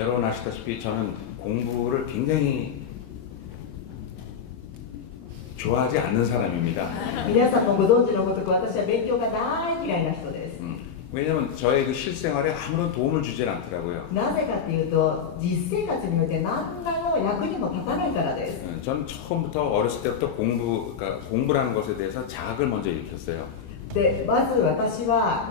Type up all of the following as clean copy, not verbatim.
여러분 아시다시피 저는 공부를 굉장히 좋아하지 않는 사람입니다. 皆さんもご存知のごとく、私は勉強が大嫌いな人です。 왜냐면 저의 그 실생활에 아무런 도움을 주질 않더라고요. なぜかというと、実生活において何らの役にも立たないからです。 전 처음부터 어렸을 때부터 공부라는 것에 대해서 자학을 먼저 일으켰어요. でまず私は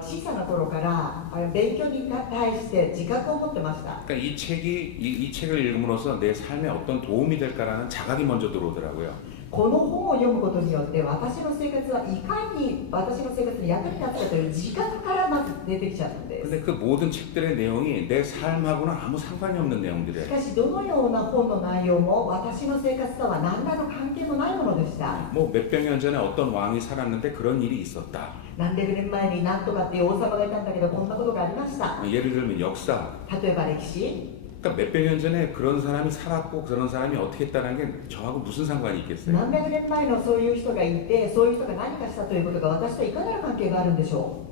小さな頃から勉強に対して自覚を持ってました。 그러니까 이 책을 읽음으로써 내 삶에 어떤 도움이 될까라는 자각이 먼저 들어오더라고요. この本を読むことによって私の生活はいかに私の生活に役に立つかという自覚からまず出てきちゃうんです。 근데 그 모든 책들의 내용이 내 삶하고는 아무 상관이 없는 し 내용들이에요. かしどのような本の内容も私の生活とは何らの関係もないものでした。 뭐 몇백 년 전에 어떤 왕이 살았는데 그런 일이 있었다. 何百年前に何とかっていう王様がいたんだけどこんなことがありました。 예를 들면 역사. 例えば歴史。 그러니까 몇백 년 전에 그런 사람이 살았고 그런 사람이 어떻게 했다는 게 저하고 무슨 상관이 있겠어요? 何百年前のそういう人がいて、そういう人が何かしたということが私といかなる関係があるんでしょ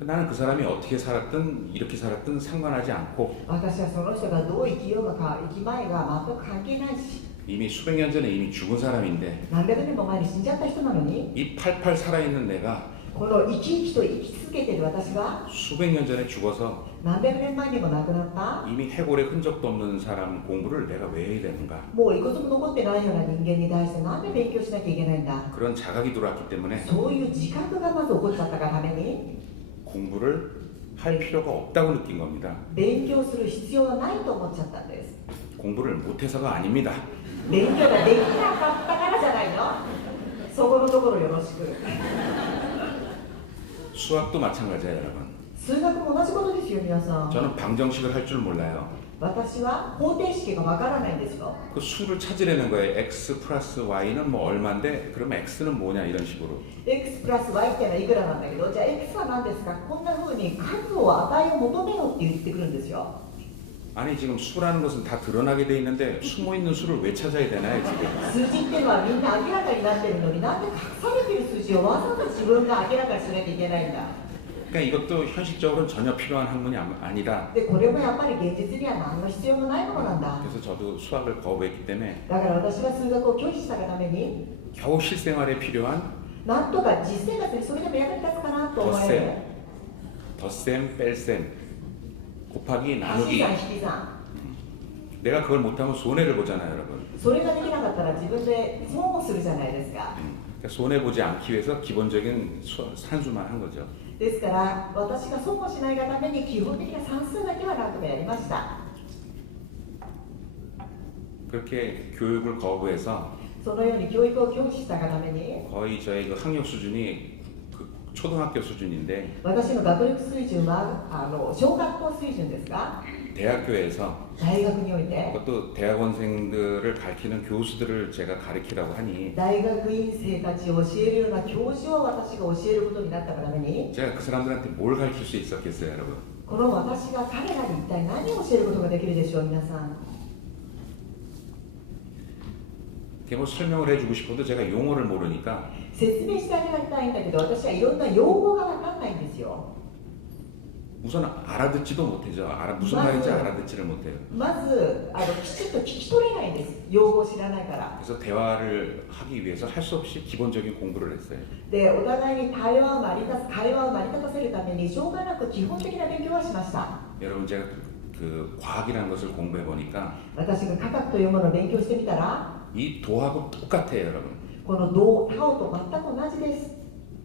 う。 나는 그 사람이 어떻게 살았든 이렇게 살았든 상관하지 않고 私はその人がどう生きようが生きまいが全く関係ないし、 이미 수백 년 전에 이미 죽은 사람인데 何百年も前に死んじゃった人なのに、 이 팔팔 살아있는 내가 この生き生きと生き続けている私が 수백 년 전에 죽어서 何百年前にも亡くなった、 이미 해골의 흔적도 없는 사람 공부를 내가 왜 해야 되는가? もう一個も残ってないような人間に対してなんで勉強しなきゃいけないんだ。 그런 자각이 들어왔기 때문에 そういう自覚がまず起こっちゃったがために 공부를 할 필요가 없다고 느낀 겁니다. 勉強する必要はないと思っちゃったんです。 공부를 못해서가 아닙니다. 勉強ができなかったからじゃないの。そこのところよろしく。 수학도 마찬가지예요, 여러분. 数学も同じことですよ、皆さん。 저는 방정식을 할 줄 몰라요. 私は方程式がわからないんですよ。 그 수를 찾으려는 거예요. x 플러스 y는 뭐 얼마인데 그러면 x는 뭐냐 이런 식으로. x プラス y ってのはいくらなんだけど、じゃあ x は何ですか、こんな風に数を値を求めようって言ってくるんですよ。 아니 지금 수라는 것은 다 드러나게 돼 있는데 숨어 있는 수를 왜 찾아야 되나요 지금? 数字っていうのはみんな明らかになってるのに、なんで隠されてる数字をわざわざ自分が明らかにしなきゃいけないんだ。 그러니까 이것도 현실적으로는 전혀 필요한 학문이 아니다. で、これもやっぱり現実には何の必要もないものなんだ。 그래서 저도 수학을 거부했기 때문에 だから私は数学を拒否したがために、 겨우 실생활에 필요한 なんとか実生活にそれでも役に立つかなと思える。 덧셈, 뺄셈, 곱하기, 足し 나누기. 算引き算。 내가 그걸 못하면 손해를 보잖아요, 여러분. それができなかったら自分で損をするじゃないですか。 그러니까 손해 보지 않기 위해서 기본적인 산수만 한 거죠. ですから私が損をしないがために基本的な算数だけは何とかやりました。 그렇게 교육을 거부해서 そのように教育を拒否したがために 거의 저의 그 학력 수준이 그 초등학교 수준인데 私の学力水準は小学校水準ですが、 대학교에서 大学において 그것도 대학원생들을 가르치는 교수들을 제가 가르치라고 하니 大学院生たちを教えるような教授を私が教えることになったがために、 제가 그 사람들한테 뭘 가르칠 수 있었겠어요, 여러분? この私が彼らに一体何を教えることができるでしょう、皆さん。 이렇게 뭐 설명을 해주고 싶어도 제가 용어를 모르니까 説明してあげたいんだけど、私はいろんな用語が分かんないんですよ。 우선 알아듣지도 못해죠. 무슨 말인지 알아듣지를 못해요. まずきちっと聞き取れないんです、用語を知らないから。 그래서 대화를 하기 위해서 할 수 없이 기본적인 공부를 했어요. で、お互いに会話を成り立たせるためにしょうがなく基本的な勉強はしました。 여러분 제가 그 과학이라는 것을 공부해 보니까 私が科学というものを勉強してみたら、 이 도하고 똑같아요, 여러분. この銅、タオと全く同じです。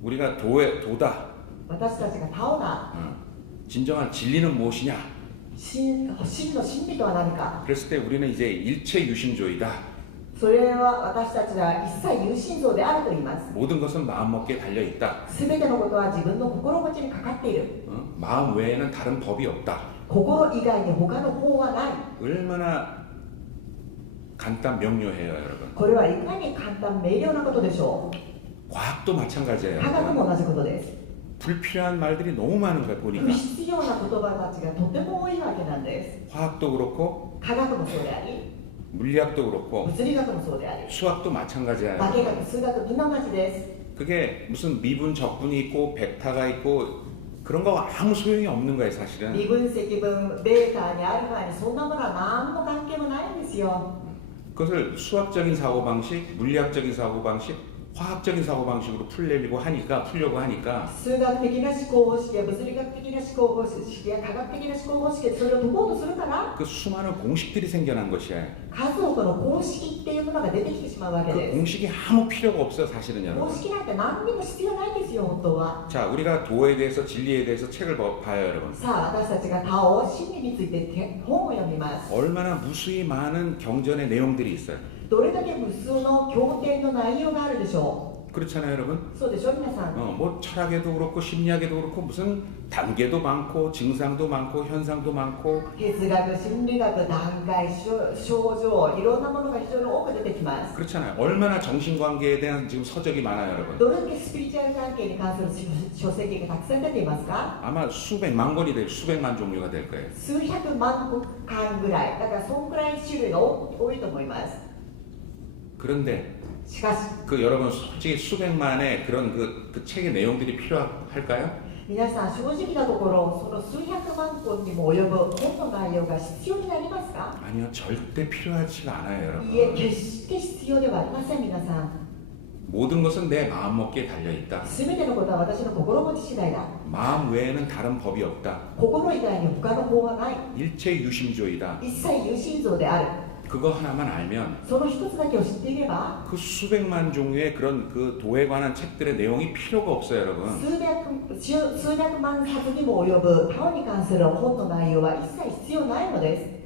우리가 도다. 私たちがタオだ。 진정한 진리는 무엇이냐? 真の真理とは何か。 그랬을 때 우리는 이제 일체 유심조이다. それは私たちは一切有心臓であると言います。 모든 것은 마음먹기에 달려 있다. すべてのことは自分の心持ちにかかっている。 마음 외에는 다른 법이 없다. 心以外に他の法はない。 얼마나 간단 명료해요, 여러분. これはいかに簡単明瞭なことでしょう。 과학도 마찬가지예요. 科学も同じことです。 불필요한 말들이 너무 많은 거예요, 不 보니까. 必要な言葉たちがとても多いわけなんです。 화학도 그렇고 科学もそうであり、 물리학도 그렇고 物理学もそうであり、 수학도 마찬가지예요. 化学、数学みんな同じです。 그게 무슨 미분, 적분이 있고 벡터가 있고 그런 거 아무 소용이 없는 거예요, 사실은. 微分積分ベータにアルファにそんなものは何の関係もないんですよ。 그것을 수학적인 사고 방식, 물리학적인 사고 방식, 화학적인 사고 방식으로 풀려고 하니까 数学的な思考方式や物理学的な思考方式や科学的な思考方式でそれを解こうとするから 그 수많은 공식들이 생겨난 것이에요. 数多くの公式っていうものが出てきてしまうわけ 그 で 공식이 아무 필요가 없어요, 사실은 す。公 여러분. 式なんて何にも必要ないんですよ、本当は。 자, 우리가 도에 대해서 진리에 대해서 책을 봐요, 여러분. さあ、私たちが他を真理について本を読みます。 얼마나 무수히 많은 경전의 내용들이 있어요. どれだけ無数の経典の内容があるでしょ 그렇잖아요, 여러분. う。そうでしょ、皆さん。 뭐 철학에도 그렇고 심리학에도 그렇고 무슨 단계도 많고 증상도 많고 현상도 많고 哲学、心理学、段階、症状、いろんなものが非常に多く出てきます。 그렇잖아요. 얼마나 정신관계에 대한 지금 서적이 많아요, 여러분. どれだけスピリチュアル関係に関する書籍がたくさん出ていますか？ 아마 수백만 권이 될 수백만 종류가 될 거예요. 数百万巻ぐらい。だからそんくらい種類が多いと思います。 그런데 しかし、 그 여러분 솔직히 수백만의 그런 그 책의 내용들이 필요할까요? 皆さん正直なところ、その数百万本にも及ぶ本の内容が必要になりますか？ 아니요, 절대 필요하지가 않아요, いえ、 여러분. 決して必要ではありません、皆さん。 모든 것은 내 마음 먹기에 달려 있다. すべてのことは私の心持ち次第だ。 마음 외에는 다른 법이 없다. 心以外に他の法はない。 일체 유심조이다. 一切有心臓である。 그거 하나만 알면 その一つだけを知っていれば、 그 수백만 종류의 그런 그 도에 관한 책들의 내용이 필요가 없어요, 여러분. 数百万冊にも及ぶタオに関する本の内容は一切必要ないので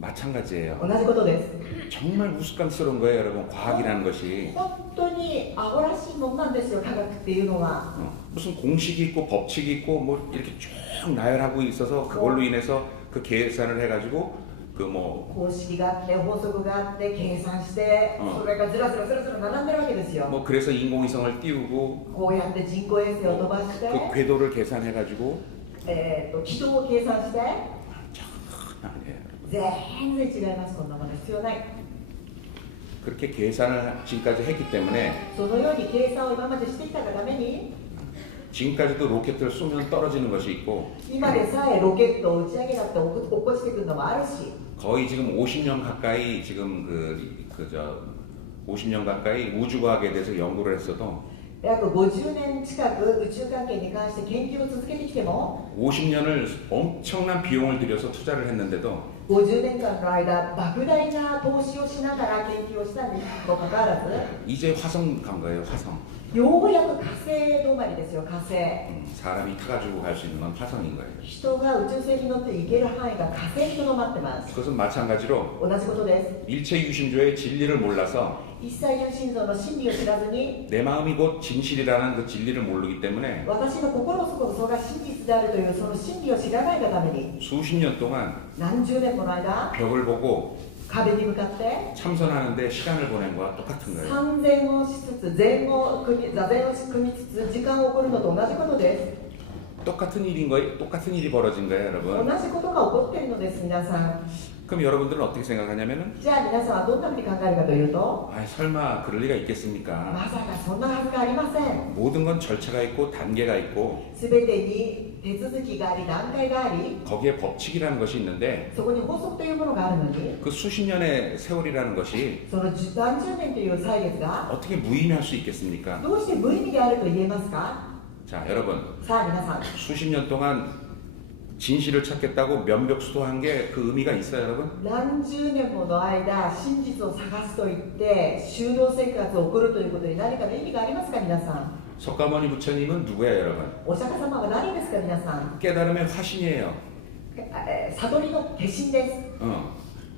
마찬가지예요. す。同じことです。 정말 우스꽝스러운 거예요, 여러분. 과학이라는 것이 本当にアホらしいもんなんですよ、科学っていうのは。 무슨 공식이 있고 법칙이 있고 뭐 이렇게 쭉 나열하고 있어서 그걸로 인해서 그 계산을 해가지고 그 뭐 公式があって法則があって計算して、それがずらずらずらずら並んでるわけですよ。 뭐 그래서 인공위성을 띄우고 こうやって人工衛星を飛ばして、 그 궤도를 계산해가지고 軌道を計算して、 아니에요. 全然違います。こんなもの必要ない。 그렇게 계산을 지금까지 했기 때문에 そのように計算を今までしてきたがために、 지금까지도 로켓을 쏘면 떨어지는 것이 있고 今でさえロケットを打ち上げだって落っこちてくるのもあるし、 거의 지금 50년 가까이 지금 50년 가까이 우주과학에 대해서 연구를 했어도 約50年近く宇宙関係に関して研究を続けてきても 50년을 엄청난 비용을 들여서 투자를 했는데도 50年間の間莫大な投資をしながら研究をしたにもかかわらず 이제 화성 간 거예요, 화성. ようやく火星止まりですよ、火星。 사람이 타가지고 갈 수 있는 건 화성인 거예요. 人が宇宙船に乗って行ける範囲が火星にとどまってます。 그것은 마찬가지로 同じことです。 일체 유심조의 진리를 몰라서 一切有心臓の真理を知らずに 내 마음이 곧 진실이라는 그 진리를 모르기 때문에 私の心こそが真実であるというその真理を知らないがために 수십 년 동안 何十年もの間 벽을 보고 壁に向かって 참선하는데 시간을 보낸 거와 똑같은 거예요. 三前をしつつ前後を組み座禅を組みつつ時間を送るのと同じことです。 똑같은 일인 거예요. 똑같은 일이 벌어진 거예요, 同 여러분. じことが起こっているのです、皆さん。 그럼 여러분들은 어떻게 생각하냐면은 じゃあ皆さんはどんなふうに考えるかというと、 아, 설마 그럴 리가 있겠습니까? まさかそんなはずがありません。 모든 건 절차가 있고 단계가 있고 すべてに手続きがあり段階があり、 거기에 법칙이라는 것이 있는데 そこに法則というものがあるのに、 그 수십 년의 세월이라는 것이 その何十年という歳月が 어떻게 무의미할 수 있겠습니까? どうして無意味であると言えますか？ 자, 여러분, さあ皆さん、 수십 년 동안 진실을 찾겠다고 면벽수도한 게 그 의미가 있어요, 여러분? 何十年もの間真実を探すと言って修道生活を送るということに何かの意味がありますか？皆さん。 석가모니 부처님은 누구예요, 여러분? お釈迦様は何ですか？皆さん。 깨달음의 화신이에요. 悟りの化身です。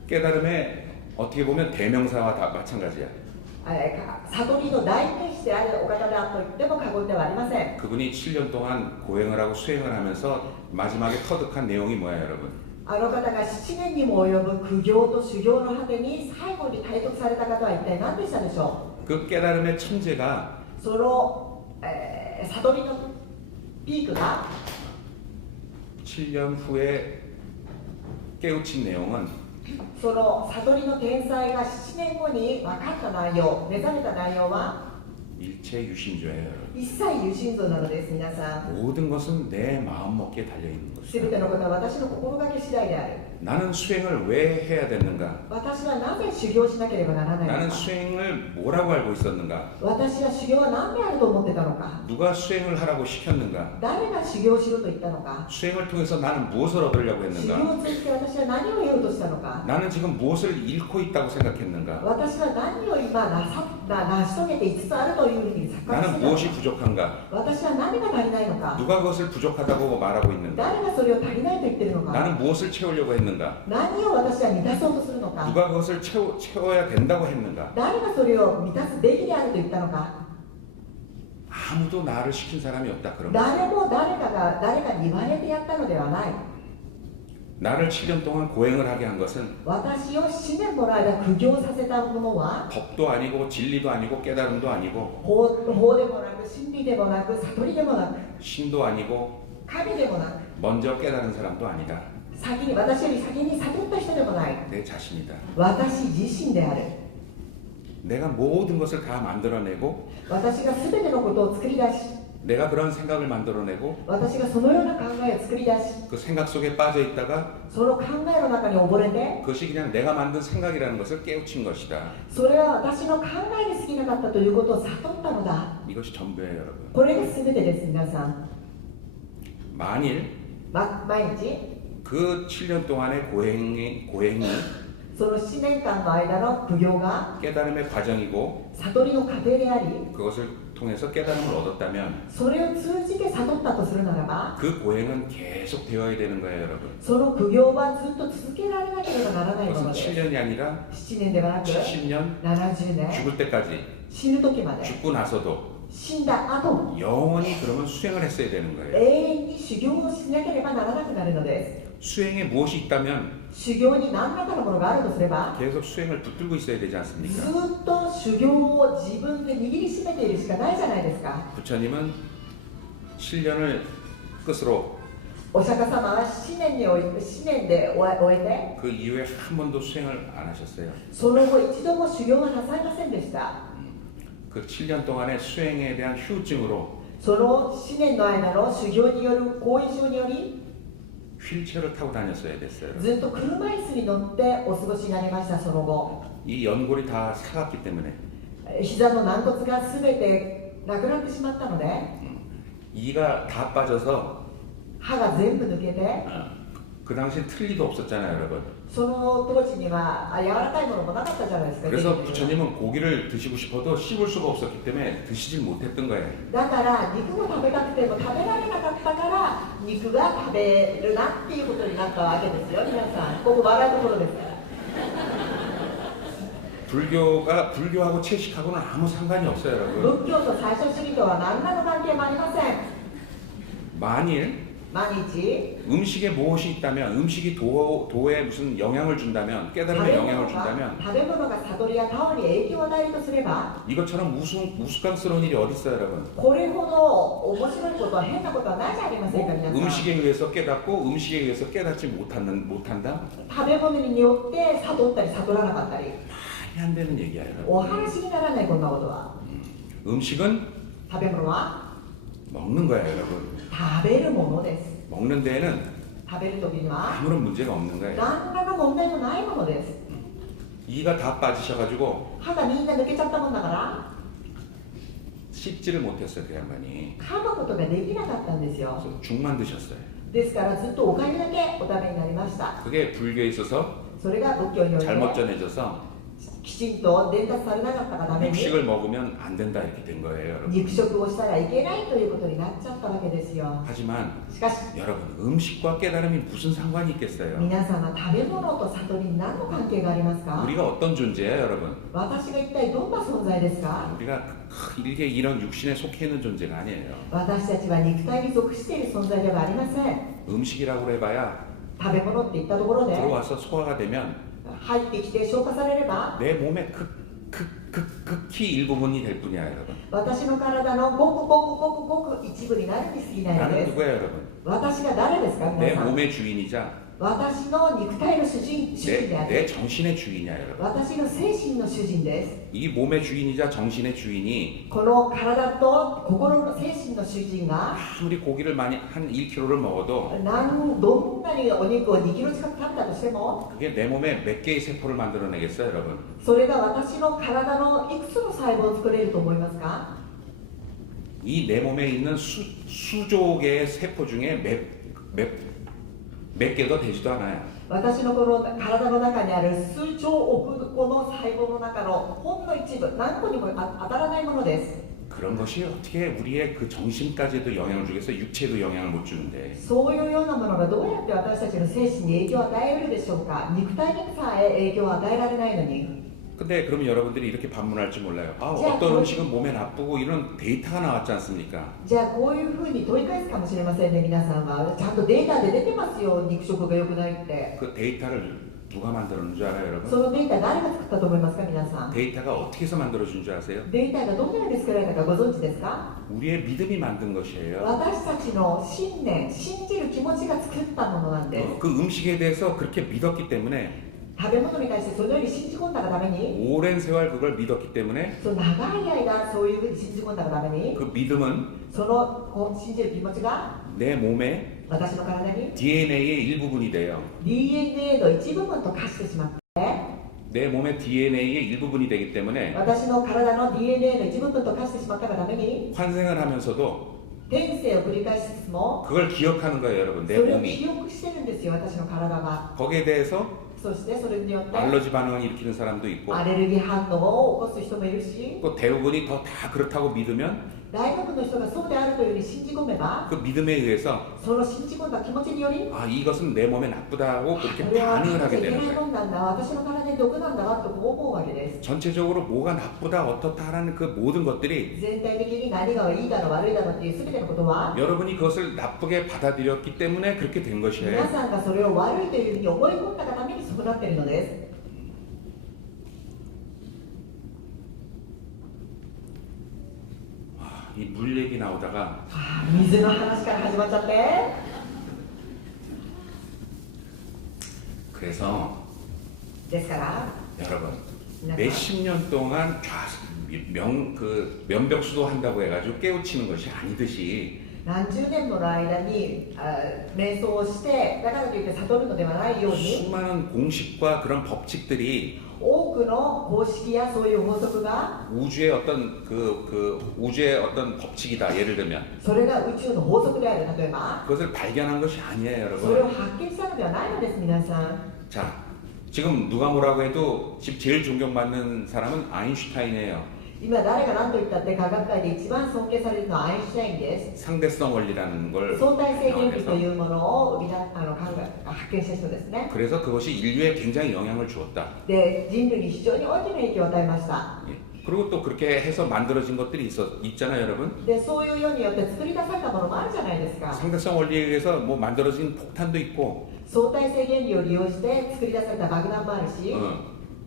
깨달음의 어떻게 보면 대명사와 다 마찬가지야. 悟りの代名詞であるお方だと言っても過言ではありません。 그분이 7년 동안 고행을 하고 수행을 하면서 마지막에 터득한 내용이 뭐예요, 여러분? あの方が7年にも及ぶ苦行と修行の果てに最後に体得された方は一体何でしたでしょ 그 깨달음의 천재가 う？その、悟りのピークが 7년 후에 깨우친 내용은 その悟りの天才が7年後に分かった内容、目覚めた内容は 일체 유심조예요. 여러분. 一切有心臓なのです皆さん 모든 것은 내マ먹기에 달려 있는 全て 것이다. のことは私の心がけ次第である 나는 수행을 왜 해야 됐는가? 私はなぜ修行しなければならないの 나는 か 수행을 뭐라고 알고 있었는가? 私は修行は何であると思ってたのか 누가 수행을 하라고 시켰는가? 誰が修行しろと言ったのか 수행을 통해서 나는 무엇을 얻으려고 修 했는가? 行を通じて私は何を得ようとしたのか 나는 지금 무엇을 잃고 있다고 생각했는가? 私は何を今成し遂げていつつあるというふうに錯覚 나는 してたの 무엇이 か 부족한가? 私は何が足りないのか 누가 그것을 부족하다고 말하고 있는가? 誰がそれを足りないと言ってるのか 나는 무엇을 채우려고 했는가? 何を私は満たそうとするのか 누가 그것을 채워야 된다고 했는가? 誰がそれを満たすべきであると言ったのか 아무도 나를 시킨 사람이 없다. 그런 誰 거죠. も誰かに言われてやったのではない 나를 7년 동안 고행을 하게 한 것은 私を7年もの間苦行させたものは 법도 아니고 진리도 아니고 깨달음도 아니고 法でもなく真理でもなく悟りでもなく 신도 아니고 神でもなく 먼저 깨달은 사람도 아니다. 私より先に悟った人でもない 내 자신이다. 私自身である 내가 모든 것을 다 만들어내고 私が全てのことを作り出し 내가 그런 생각을 만들어내고 私がそのような考えを作り出し 그 생각 속에 빠져 있다가 その考えの中に溺れて 그것이 그냥 내가 만든 생각이라는 것을 깨우친 것이다. それは私の考えに過ぎなかったということを悟ったのだ 이것이 전부예요, 여러분. これが全てです皆さん、 만일 毎日 그 7년 동안의 고행이 その7年間の間の苦行が 깨달음의 과정이고 悟りの過程であり 그것을 통해서 깨달음을 얻었다면 それを通じて悟ったとするならば 그 고행은 계속 되어야 되는 거예요, 여러분. その苦行はずっと続けられなければならないも 그것은 のです 7년이 아니라 7年ではなく 70년 70年 죽을 때까지 死ぬ時まで 죽고 나서도 死んだ後も 영원히 그러면 수행을 했어야 되는 거예요. 永遠に修行をしなければならなくなるのです 수행에 무엇이 있다면 修行に何らかのものがあるとすれば 계속 수행을 붙들고 있어야 되지 ず 않습니까? っと修行を自分で握りしめているしかないじゃないですか 부처님은 7년을 끝으로 お釈迦様は7年で終えて 그 이후에 한 번도 수행을 안 하셨어요. その後一度も修行はなさいませんでした 그 7년 동안의 수행에 대한 후유증으로 その7年の間の修行による後遺症により 휠체어를 타고 다녔어야 됐어요. ずっと車椅子に乗ってお過ごしになりましたその後 이 연골이 다 사갔기 때문에 膝の軟骨が全てなくなってしまったので 이가 다 빠져서 歯が全部抜けて 그 당시 틀니도 없었잖아요, 여러분. その当時には柔らかいものもなかったじゃないですか 그래서 手に入れる 부처님은 고기를 드시고 싶어도 씹을 수가 없었기 때문에 드시질 못했던 거예요. だから肉も食べたくても食べられなかったから肉が食べるなっていうことになったわけですよ皆さんここ笑いところですから 불교하고 채식하고는 아무 상관이 없어요, 여러분. 仏教と最初主義とは何らの関係もありません 만일 毎日 음식에 무엇이 있다면 음식이 도에 무슨 영향을 준다면 食 깨달음에 べ 영향을 物が 준다면 食べ物が悟りやタオに影響を与えるとすれば 이것처럼 우스꽝스러운 일이 어디 있어요, 여러분? これほど面白いことは変なことはないじゃありませんか皆さん 음식에 의해서 깨닫고 음식에 의해서 깨닫지 못한다? 食べ物によって悟ったり悟らなかったり 말이 안 되는 얘기야, 여러분. お話にならないこんなことは 음식은 食べ物は 먹는 거야, 여러분. 食べるものです 먹는 데에는 食べる時には 아무런 문제가 없는 거예요. 何らの問題もないものです 이가 다 빠지셔가지고 歯がみんな抜けちゃったもんだから 씹지를 못했어요, 그 양반이. 噛むことができなかったんですよ 그래서 죽만 드셨어요. ですからずっとおかゆだけお食べになりました 그게 불교에 있어서 それが仏教において 잘못 전해져서 きちんと伝達されなかったがために 육식을 먹으면 안 된다 이렇게 된 거예요, 여러분. 肉食をしたらいけないということになっちゃったわけですよ 하지만 しかし 여러분 음식과 깨달음이 무슨 상관이 있겠어요? 皆様食べ物と悟りに何の関係がありますか 우리가 어떤 존재예요, 여러분? 私が一体どんな存在ですか 우리가 이게 이런 육신에 속해 있는 존재가 아니에요. 私たちは肉体に属している存在ではありません 음식이라고 해봐야 食べ物って言ったところで 들어와서 소화가 되면 入ってきて消化されれば 내 몸의 극히 일부분이 될 뿐이야, 여러분. 私の体のごくごくごくごく一部になるに過ぎないの 나는 です 누구예요, 여러분? 私が誰ですか 내 皆さん 몸의 주인이자 私の肉体の主人である。 내 정신의 주인이야, 여러분. 私の精神の主人です。 이 몸의 주인이자 정신의 주인이 この体と心の精神の主人が 아무리 고기를 많이 한 1kg를 먹어도 どんなにお肉を2キロ近く食べたとしても 그게 내 몸에 몇 개의 세포를 만들어내겠어요, 여러분? それが私の体のいくつの細胞を作れると思いますか？ 이 내 몸에 있는 수조 개의 세포 중에 몇 개도 되지도 않아요. 私のこの体の中にある数兆億個の細胞の中のほんの一部、何個にも当たらないものです。 그런 것이 어떻게 우리의 그 정신까지도 영향을 주겠어요? 육체도 영향을 못 주는데. そういうようなものがどうやって私たちの精神に影響を与えるでしょうか？肉体にさえ影響を与えられないのに。 근데 그러면 여러분들이 이렇게 반문할지 몰라요. 아, 자, 어떤 그럼- 음식은 몸에 나쁘고 이런 데이터가 나왔지 않습니까? じゃあこういうふうに問い返すかもしれませんね、皆さんは。ちゃんとデータで出てますよ、肉食が良くないって。 그 데이터를 누가 만들었는 줄 알아요, そ 여러분? のデータ誰が作ったと思いますか、皆さん。 데이터가 어떻게 해서 만들어진 줄 아세요? データがどのように作られたかご存知ですか？ 우리의 믿음이 만든 것이에요. 私たちの信念、信じる気持ちが作ったものなんです。 그 음식에 대해서 그렇게 믿었기 때문에 食べ物に対してそのように信じ込んだがために、 오랜 세월 그걸 믿었기 때문에 その長い間そういうふうに信じ込んだがために、 그 믿음은 そのこう信じる気持ちが 내 몸의 私の体に DNA의 일부분이 돼요. DNA の一部分と化してしまって、 내 몸의 DNA의 일부분이 되기 때문에 私の体の DNA の一部分と化してしまったがために、 환생을 하면서도 転生を繰り返しつつも 그걸 기억하는 거예요, 여러분. そ 내 れを 몸이. 記憶してるんですよ、私の体が。 거기에 대해서 そしてそれによって 알러지 반응을 일으키는 사람도 있고 アレルギー反応を起こす人もいるし、 또 대부분이 더 다 그렇다고 믿으면 大部分の人がそうであるというふうに信じ込めば、 그 믿음에 의해서 その信じ込んだ気持ちにより、 아, 이것은 내 몸에 나쁘다고 그렇게 これは 반응을 い 하게 け 되는 ない 거예요. もんなんだ、私の体に毒なんだなとこう思うわけです。 전체적으로 뭐가 나쁘다 어떻다라는 그 모든 것들이 全体的に何がいいだろう悪いだろうっていう全てのことは、 여러분이 그것을 나쁘게 받아들였기 때문에 그렇게 된 皆 것이에요. さんがそれを悪いというふうに思い込んだがためにそうなっているのです。 이 물 얘기 나오다가 水の話から始まっちゃって。 그래서 ですから、 여러분 皆さん 몇십 년 동안 면벽수도 한다고 해가지고 깨우치는 것이 아니듯이 何十年もの間に瞑想をして、だからといって悟るのではないように、 수많은 공식과 그런 법칙들이 多くの公式やそういう法則が、 우주의 어떤 우주의 어떤 법칙이다. 예를 들면 それが宇宙の法則である。例えば、 그것을 발견한 것이 아니에요, それを 여러분. 発見したのではないのです、皆さん。 자, 지금 누가 뭐라고 해도 지금 제일 존경받는 사람은 아인슈타인이에요. 今誰が何と言ったって科学界で一番尊敬されるのはアインシュタインです。 상대성 원리라는 걸 相対性原理と 영화에서. いうものを発見した人ですね。 그래서 그것이 인류에 굉장히 영향을 주었다. で、人類に非常に大きな影響を与えました。 예. 그리고 또 그렇게 해서 만들어진 것들이 있잖아요, 여러분. で、そういうようによって作り出されたものもあるじゃないですか。 상대성 원리에 의해서 뭐 만들어진 폭탄도 있고 相対性原理を利用して作り出された爆弾もあるし、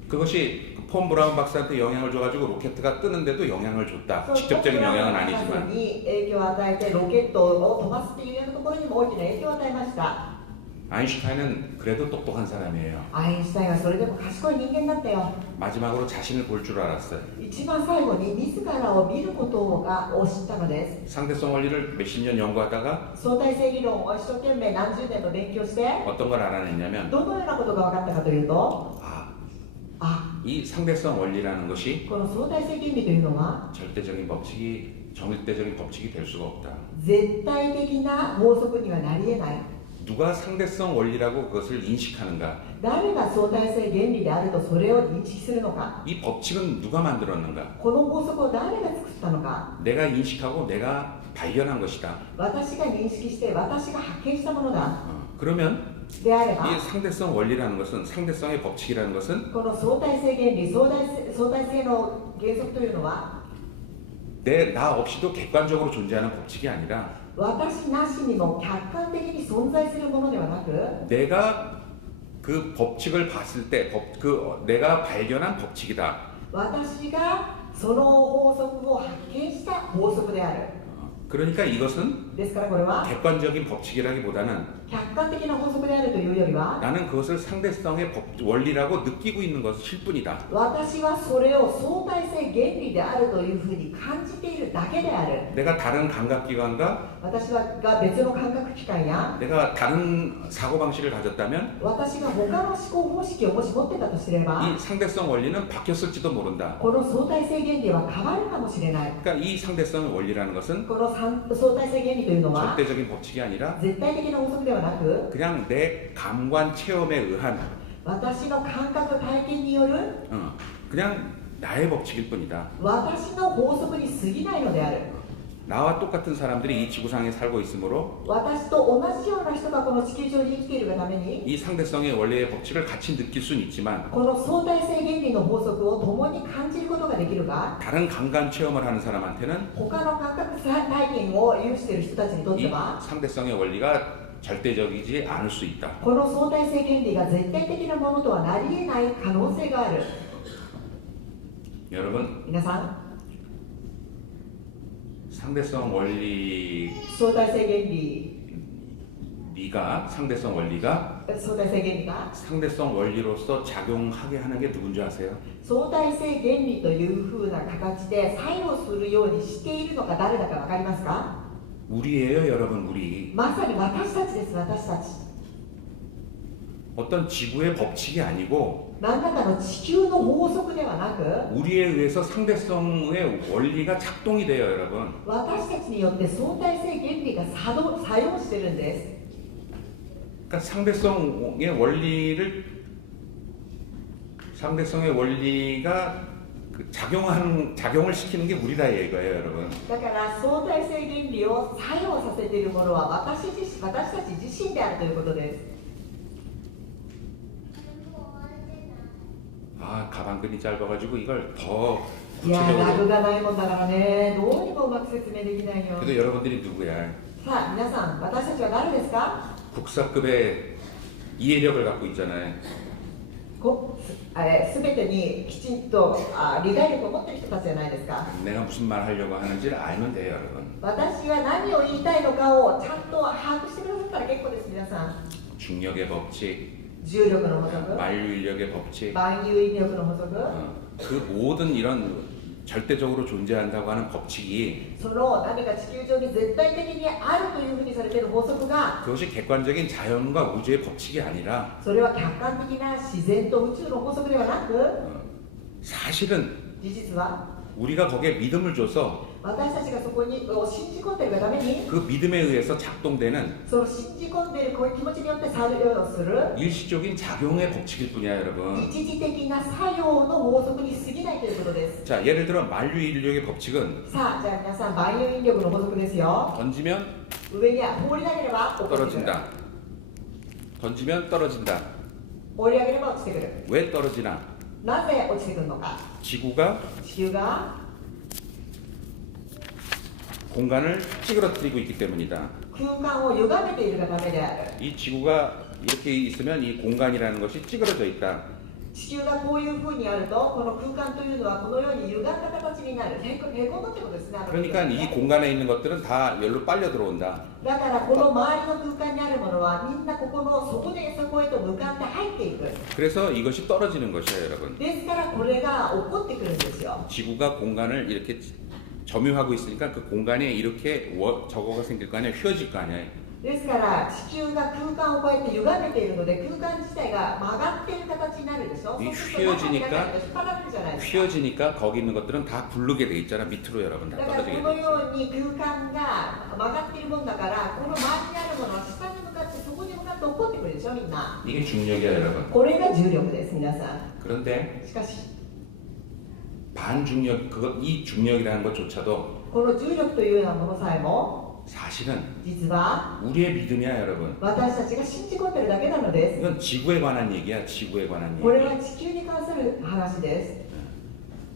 그것이 폰 브라운 박사한테 영향을 줘가지고 로켓가 뜨는데도 영향을 줬다. そう 직접적인 영향은 博 아니지만 士に影響を与えてロケットを飛ばすっていうようなところにも大きな影響を与えました。 아인슈타인은 그래도 똑똑한 사람이에요. アインシュタインはそれでも賢い人間だったよ。 마지막으로 자신을 볼 줄 알았어요. 一番最後に自らを見ることを知ったのです。 상대성 원리를 몇십 년 연구하다가 相対性理論を一生懸命何十年も勉強して、 어떤 걸 알아냈냐면 どのようなことが分かったかというと、 아, 이 상대성 원리라는 것이 この相対性原理というのは 절대적인 법칙이 정일대적인 법칙이 될 수가 없다. 絶対的な法則にはなり得ない。 누가 상대성 원리라고 그것을 인식하는가? 誰が相対性原理であるとそれを認識するのか。 이 법칙은 누가 만들었는가? この法則を誰が作ったのか。 내가 인식하고 내가 발견한 것이다. 私が認識して私が発見したものだ。 그러면 であれば、 이 상대성 원리라는 것은 상대성의 법칙이라는 것은 この相対性原理、相対性の原則というのは、 나 없이도 객관적으로 존재하는 법칙이 아니라 私なしにも客観的に存在するものではなく、 내가 그 법칙을 봤을 때 내가 발견한 법칙이다. 私がその法則を発見した法則である。 그러니까 이것은 ですからこれは 객관적인 법칙이라기보다는 客観的な法則であるというよりは 나는 그것을 상대성의 원리라고 느끼고 있는 것일 뿐이다. 私はそれを相対性原理であるというふうに感じているだけである 내가 다른 감각기관과 私が別の感覚器官や 내가 다른 사고방식을 가졌다면 私が他の思考方式をもし持ってたとすれば 이 상대성 원리는 바뀌었을지도 모른다. この相対性原理は変わるかもしれない 그러니까 이 상대성의 원리라는 것은 この相対性原理というのは 절대적인 법칙이 아니라 絶対的な法則ではなく 그냥 내 감관 체험에 의한 私の感覚体験による 그냥 나의 법칙일 뿐이다. 私の法則に過ぎないのである 나와 똑같은 사람들이 이 지구상에 살고 있으므로 私と同じような人がこの地球上に生きているがために 이 상대성의 원리의 법칙을 같이 느낄 수는 있지만 この相対性原理の法則を共に感じることができるが 다른 감관 체험을 하는 사람한테는 他の感覚体験を有している人たちにとって 이 は 상대성의 원리가 절대적이지 않을 수 있다. この相対性原理が絶対的なものとはなり得ない可能性がある 여러분 皆さん 상대성 원리 相対性原理 네가 상대성 원리가 相対性原理が 상대성 원리로서 작용하게 하는 게 누군지 아세요? 相対性原理というふうな形で作用するようにしているのが誰だか分かりますか 우리예요, 여러분. 우리. まさに私たちです。私たち 어떤 지구의 법칙이 아니고 何らかの地球の法則ではなく 우리에 의해서 상대성의 원리가 작동이 돼요, 여러분. 私たちによって相対性原理が作用してるんです 그러니까 상대성의 원리가 그 작용을 시키는 게 우리라 이거예요, 여러분. だから相対性原理を作用させているものは私たち自身であるということです 아, 가방끈이 짧아가지고 이걸 더 いやラ 구체적으로. グがないもんだからねどうにもうまく説明できないよ 그래도 여러분들이 누구야? さあ皆さん私たちは誰ですか 국사급의 이해력을 갖고 있잖아요. すべてにきちんと理解力を持っている人たちじゃないですか 내가 무슨 말 하려고 하는지를 알면 돼요, 여러분. 私が何を言いたいのかをちゃんと把握してくださったら結構です皆さん 중력의 법칙, 重力の法則 만유인력의 법칙, 万有引力の法則 그 모든 이런 절대적으로 존재한다고 하는 법칙이 その何か地球上に絶対的にあるというふうにされている法則が 그것이 객관적인 자연과 우주의 법칙이 아니라 それは客観的な自然と宇宙の法則ではなく 사실은 事実は 우리가 거기에 믿음을 줘서 私たちがそこに信じ込んでいるがために 그 믿음에 의해서 작동되는 その信じ込んでいるこういう気持ちによって作用する 일시적인 작용의 법칙일 뿐이야, 여러분. 一時的な作用の法則に過ぎないということです 자, 예를 들어 만유인력의 법칙은 さあじゃあ皆さん万有引力の法則ですよ 던지면 上に放り投げれば落っこってくる 떨어진다. 던지면 떨어진다. 放り上げれば落ちてくる 왜 떨어지나? なぜ落ちてくるのか 지구가 地球が 공간을 찌그러뜨리고 있기 때문이다. 空間を歪めているがためである 이 지구가 이렇게 있으면 이 공간이라는 것이 찌그러져 있다. 地球がこういう風にあるとこの空間というのはこのように歪んだ形になるへこんだってことですね 그러니까 이 공간에 있는 것들은 다 열로 빨려 들어온다. だからこの周りの空間にあるものはみんなここのそこでそこへと向かって入っていく 그래서 이것이 떨어지는 것이에요, 여러분. ですからこれが起こってくるんですよ 지구가 공간을 이렇게 점유하고 있으니까 그 공간에 이렇게 저거가 생길 거 아니야, 휘어질 거 아니야. ですから地球が空間をこうやって歪めているので空間自体が曲がっている形になるでしょ 이 そうすると中に中 휘어지니까 が引っ張られるじゃないですか 휘어지니까 거기 있는 것들은 다 굴르게 돼 있잖아. 밑으로 여러분 다 だから 떨어지게 この 돼 ように空間が曲がっているもんだからこの周りにあるものは下に向かってそこに向かって起こってくるでしょみんな 있어. 이게 중력이야, 여러분. これが重力です皆さん 그런데 しかし 반중력, 이 중력이라는 것조차도 この重力というようなものさえも 사실은 実は 우리의 믿음이야, 여러분. 私たちが信じ込んでるだけなのです 이건 지구에 관한 얘기야, 지구에 관한 これ 얘기. は地球に関する話です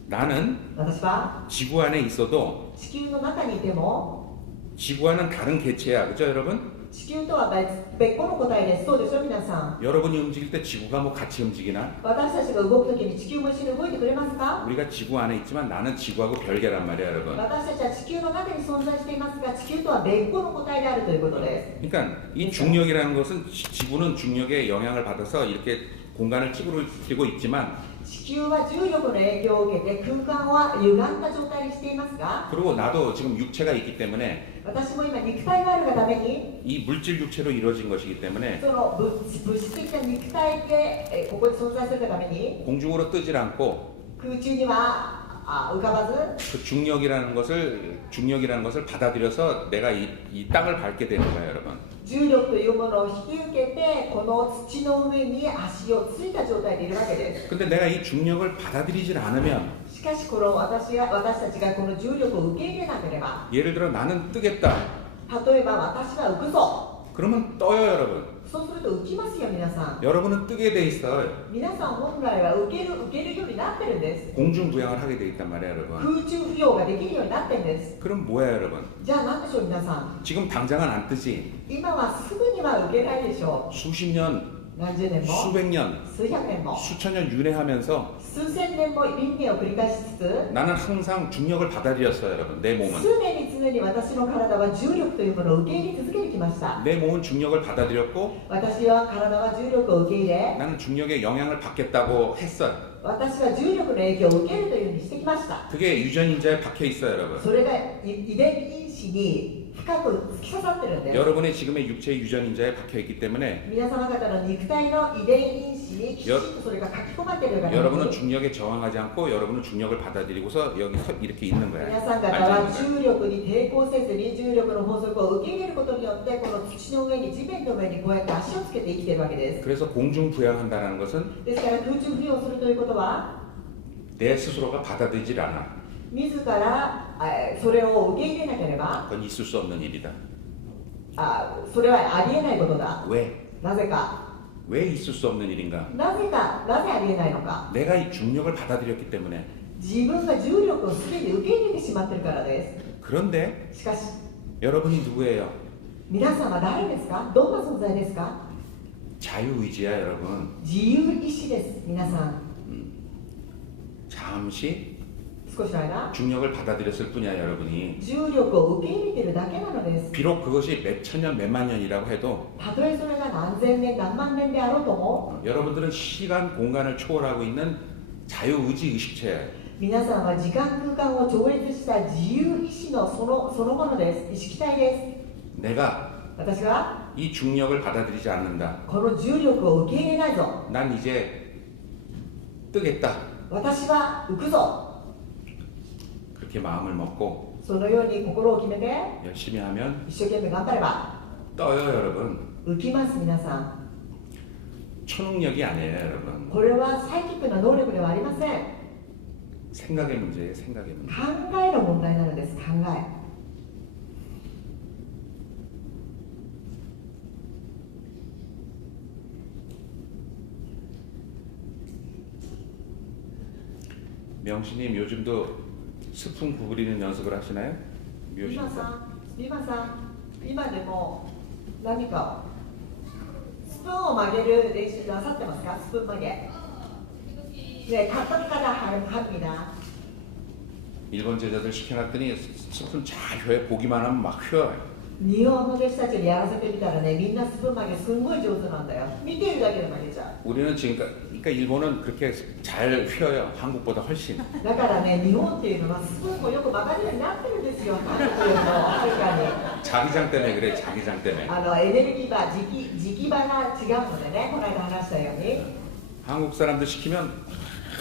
나는 私は 지구 안에 있어도 地球の中にいても 지구와는 다른 개체야, 그죠, 여러분? 地球とは別個の個体です。そうでしょ皆さん。 여러분이 움직일 때 지구가 뭐 같이 움직이나? 私たちが動くときに地球も一緒に動いてくれますか？ 우리가 지구 안에 있지만 나는 지구하고 별개란 말이야, 여러분. 私たちは地球の中に存在していますが、地球とは別個の個体であるということです。 그러니까 이 중력이라는 것은 지구는 중력에 영향을 받아서 이렇게 공간을 찌그러뜨리고 있지만 地球は重力の影響を受けて空間は歪んだ状態にしていますが、 그리고 나도 지금 육체가 있기 때문에 私も今肉体があるがために 이 물질 육체로 이루어진 것이기 때문에 その物質的な肉体でここに存在するがために 공중으로 뜨질 않고 空中には浮かばず 그 중력이라는 것을 받아들여서 내가 이 땅을 밟게 되는 거예요, 여러분. 重力というものを引き受けてこの土の上に足をついた状態でいるわけです。 근데 내가 이 중력을 받아들이질 않으면 しかしこの私たちがこの重力を受け入れなければ、 예를 들어 나는 뜨겠다. 例えば私は浮くぞ、 그러면 떠요, 여러분. そうすると浮きますよ皆さん。 여러분은 뜨게 돼 있어요. 皆さん本来は受けるようになってるんです。 공중부양을 하게 돼 있단 말이에요, 여러분. 空中浮揚ができるようになってるんです。 그럼 뭐야, 여러분? じゃあ何でしょう皆さん。 지금 당장은 안 뜨지. 今はすぐには受けないでしょ 수십 년, う。何十年も 수백 년, 数百年も 수천 년 윤회하면서 数千年も輪廻を繰り返しつつ、 나는 항상 중력을 받아들였어요, 여러분. 내 몸은. 常に私の体は重力というものを受け入れ続けてきました。 내 몸은 중력을 받아들였고 私は体は重力を受け入れ、 나는 중력에 영향을 받겠다고 했어요. 私は重力の影響を受けるというふうにしてきました。 그게 유전인자에 박혀 있어요, 여러분. それが遺伝因子に深く突き刺さってるんです。 여러분의 지금의 육체 유전인자에 박혀 있기 때문에 皆様方の肉体の遺伝因子にきちんとそれが書き込まれているから、 여러분은 중력에 저항하지 않고 여러분은 중력을 받아들이고서 여기 이렇게 있는 거야. 皆さん方は重力に抵抗せずに重力の法則を受け入れることによってこの土の上に地面の上にこうやって足をつけて生きているわけです。 그래서 공중부양한다는 것은 ですから空中浮揚するということは 내 스스로가 받아들이질 않아. 自らそれを受け入れなければ 그건 있을 수 없는 일이다. それはありえないことだ。 왜? なぜか 왜 있을 수 없는 일인가? なぜありえないのか。 내가 이 중력을 받아들였기 때문에. 自分が重力をすでに受け入れてしまっているからで 그런데 す。しかし 여러분이 누구예요? 皆さんは誰ですか？どんな存在ですか？ 자유의지야, 여러분. 自由意志です。皆さん 잠시 少しの間 중력을 받아들였을 뿐이야, 여러분이. 重力を受け入れているだけなのです。 비록 그것이 몇 천 년, 몇만 년이라고 해도 たとえそれが何千年何万年であろうとも、 여러분들은 시간, 공간을 초월하고 있는 자유의지 의식체예요. 皆さんは時間空間を超越した自由意志のそのものです。意識体で 내가 す。私は 이 중력을 받아들이지 않는다. この重力を受け入れないぞ。 난 이제 뜨겠다. 私は浮くぞ。 그렇게 마음을 먹고 そのように心を決めて 열심히 하면 一生懸命頑張れば 떠요, 여러분. 浮きます皆さん。 초능력이 아니에요, 여러분. これはサイキックな能力ではありません。 생각의 문제예요, 생각의 문제. 考えの問題なのです。考え。 명신님 요즘도 스푼 구부리는 연습을 하시나요? リマ 묘신사. さん、今でも何かスプーンを曲げる練習なさってますか？スプーン曲げ。ね、가끔가다 합니다. 일본 제자들 시켜놨더니 스푼 잘 휘어요. 보기만 하면 막 휘어요. 日本の弟子たちにやらせてみたらね、みんなスプーン曲げすんごい上手なんだよ。見ているだけで曲げちゃう。 우리는 지금 그러니까 일본은 그렇게 잘 휘어요. 한국보다 훨씬. だからね、日本っていうのはスプーンをよく曲がるようになってるんですよ。韓国よりもはるかに。 자기장 때문에 그래. 자기장 때문에. エネルギー場、磁気場が違うのでね、この間話したように。 한국 사람들 시키면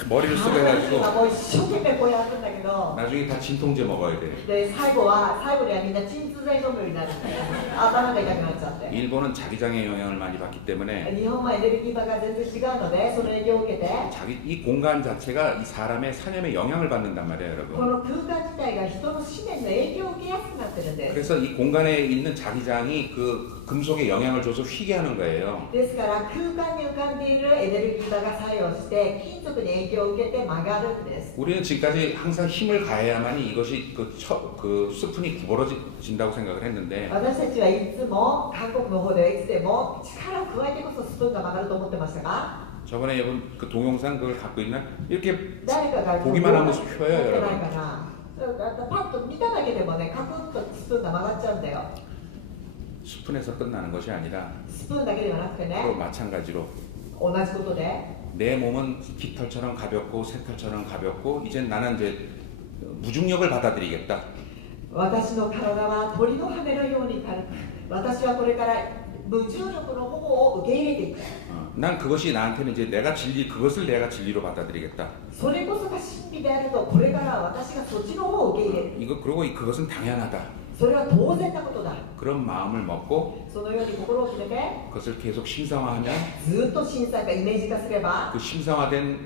머리를 쓰고 今 해가지고 もう一生懸命こうやるんだけど、 나중에 다 진통제 먹어야 돼. で最後にはみんな鎮痛剤飲むようになるんだよ。頭が痛くなっちゃって。 일본은 자기장의 영향을 많이 받기 때문에 日本はエネルギー場が全然違うので、その影響を受けて、 이 공간 자체가 이 사람의 사념에 영향을 받는단 말이에요, こ 여러분. の空間自体が人の思念の影響を受けやすくなってるんです。 그래서 이 공간에 있는 자기장이 그 금속에 영향을 줘서 휘게 하는 거예요. ですから空間に浮かんでいるエネルギー場が作用して金属に影響を受けて曲がるんです。 우리는 지금까지 항상 힘을 가해야만이 이것이 그 스푼이 구부러진다고 생각을 했는데 私たちはいつも韓国の方ではいつでも力を加えてこそスプーンが曲がると思ってましたが 저번에 여러분 그 동영상 그걸 갖고 있나? 이렇게 誰かが 보기만 하면 펴요 持ってない 여러분. かな。パッと見ただけでもね、カクッとスプーンが曲がっちゃうんだよ。 스푼에서 끝나는 것이 아니라 スプーンだけではなくて 또 ね、 마찬가지로 同じことで 내 몸은 깃털처럼 가볍고 새털처럼 가볍고 이제 나는 이제 무중력을 받아들이겠다. 私の体は鳥の羽のように軽く、私はこれから無重力の保護を受け入れていく。 난 그것이 나한테는 이제 그것을 내가 진리로 받아들이겠다. それこそが真理であると、これから私がそっちの方を受け入れる。 그리고 그것은 당연하다. それは当然なことだ。 그런 마음을 먹고 そのように心を決めて、 그것을 계속 심상화하면 ずっと心細化イメージ化すれば、 그 심상화된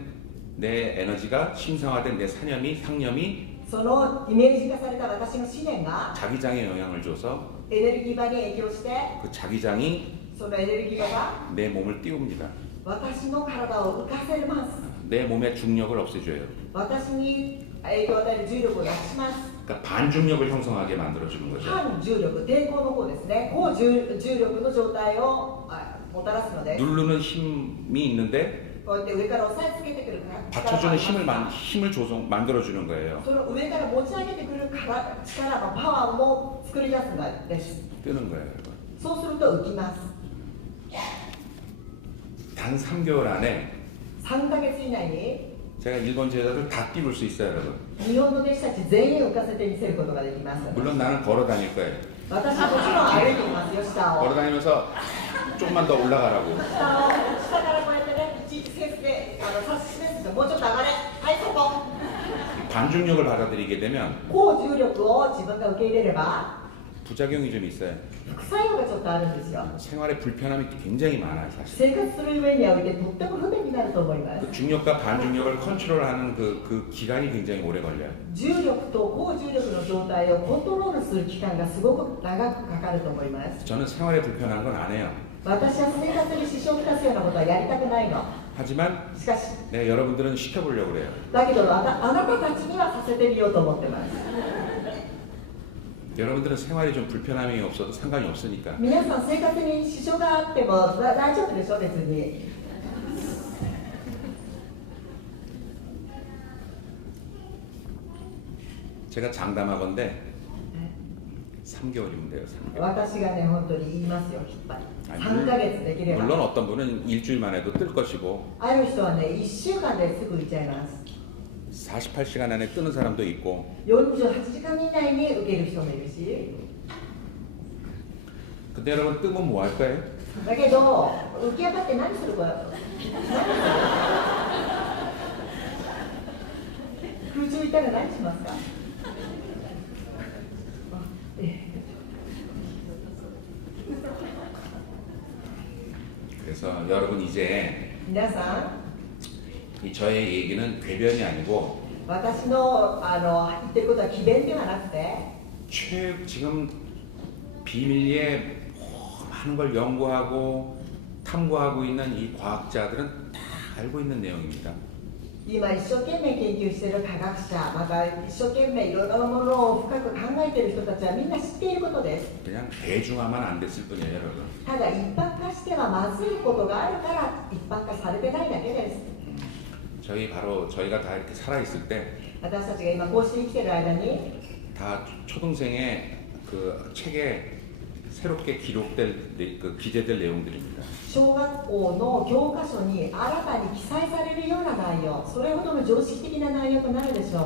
내 에너지가 심상화된 내 상념이 そのイメージ化された私の思念が 자기장에 영향을 줘서 エネルギー場に影響して、 그 자기장이 そのエネルギー場が 내 몸을 띄웁니다. 私の体を浮かせます。 내 몸의 중력을 없애줘요. 私に影響を与える重力をなくします。 그러니까 반중력을 형성하게 만들어주는 거죠. 反重力、抵抗の方ですね。高重力の状態をもたらすので、 누르는 힘이 있는데 こうやって上から押さえつけてくる力があ 받쳐주는 ります 힘을 만들어주는 거예요. その上から持ち上げてくる力のパワーも作り出すんです。 뜨는 거예요, 여러분. そうすると浮きます。 단 3개월 안에 3ヶ月以内に 제가 일본 제자들 다 띄울 수 있어요, 여러분. 日本の弟子たち全員浮かせてみせることができます。 물론 나는 걸어 다닐 거예요. 私はもちろん歩いていますよ、下を。 걸어 다니면서 조금만 더 올라가라고. 下からこうやってね、いちいちセンスで指し示すんで、もうちょっと上がれ、はい、そこ。 반중력을 받아들이게 되면 高重力を自分が受け入れれば、 부작용이 좀 있어요. 副作用がちょっとあるんですよ。 생활에 불편함이 굉장히 많아요, 사실. 生活する上においてとっても不便になると思います。 그 중력과 반중력을 컨트롤하는 그 기간이 굉장히 오래 걸려요. 重力と高重力の状態をコントロールする期間がすごく長くかかると思います。 저는 생활에 불편한 건 안 해요. 私は生活に支障をきたすようなことはやりたくないの。 하지만 しかし、 네, 여러분들은 시켜보려고 그래요. だけどあなたたちにはさせてみようと思ってます。 여러분들은 생활에 좀 불편함이 없어도 상관이 없으니까. 皆さん生活に支障があっても大丈夫でしょ、別に。 제가 장담하건대 3개월이면 돼요, 3개월. 私がね、本当に言いますよ、きっぱり。 아니, 3ヶ月できれ 물론 ば。 어떤 분은 일주일만 해도 뜰 것이고 ある人はね、1週間ですぐ行っちゃいます。 48시간 안에 뜨는 사람도 있고 48時間以内に受ける人もいるし。 근데 여러분 뜨면 뭐 할 거예요? だけど、浮き上がって何するか。空中いたら何しますか。 그래서 여러분 이제 皆さん、 저의 얘기는 궤변이 아니고 私の言ってることは詭弁ではなくて、 지금 비밀리에 많은 걸 연구하고 탐구하고 있는 이 과학자들은 다 알고 있는 내용입니다. 今一生懸命研究している科学者、また一生懸命いろいろなものを深く考えている人たちはみんな知っていることです。 그냥 대중화만 안 됐을 뿐이에요, 여러분. ただ一般化してはまずいことがあるから一般化されてないだけです。 저희가 다 이렇게 살아 있을 때 다 私たちが今こうして生きている間に 초등생의 그 책에 새롭게 기록될 그 기재될 내용들입니다. 小学校の教科書に新たに記載されるような内容、それほどの常識的な内容となるでしょう。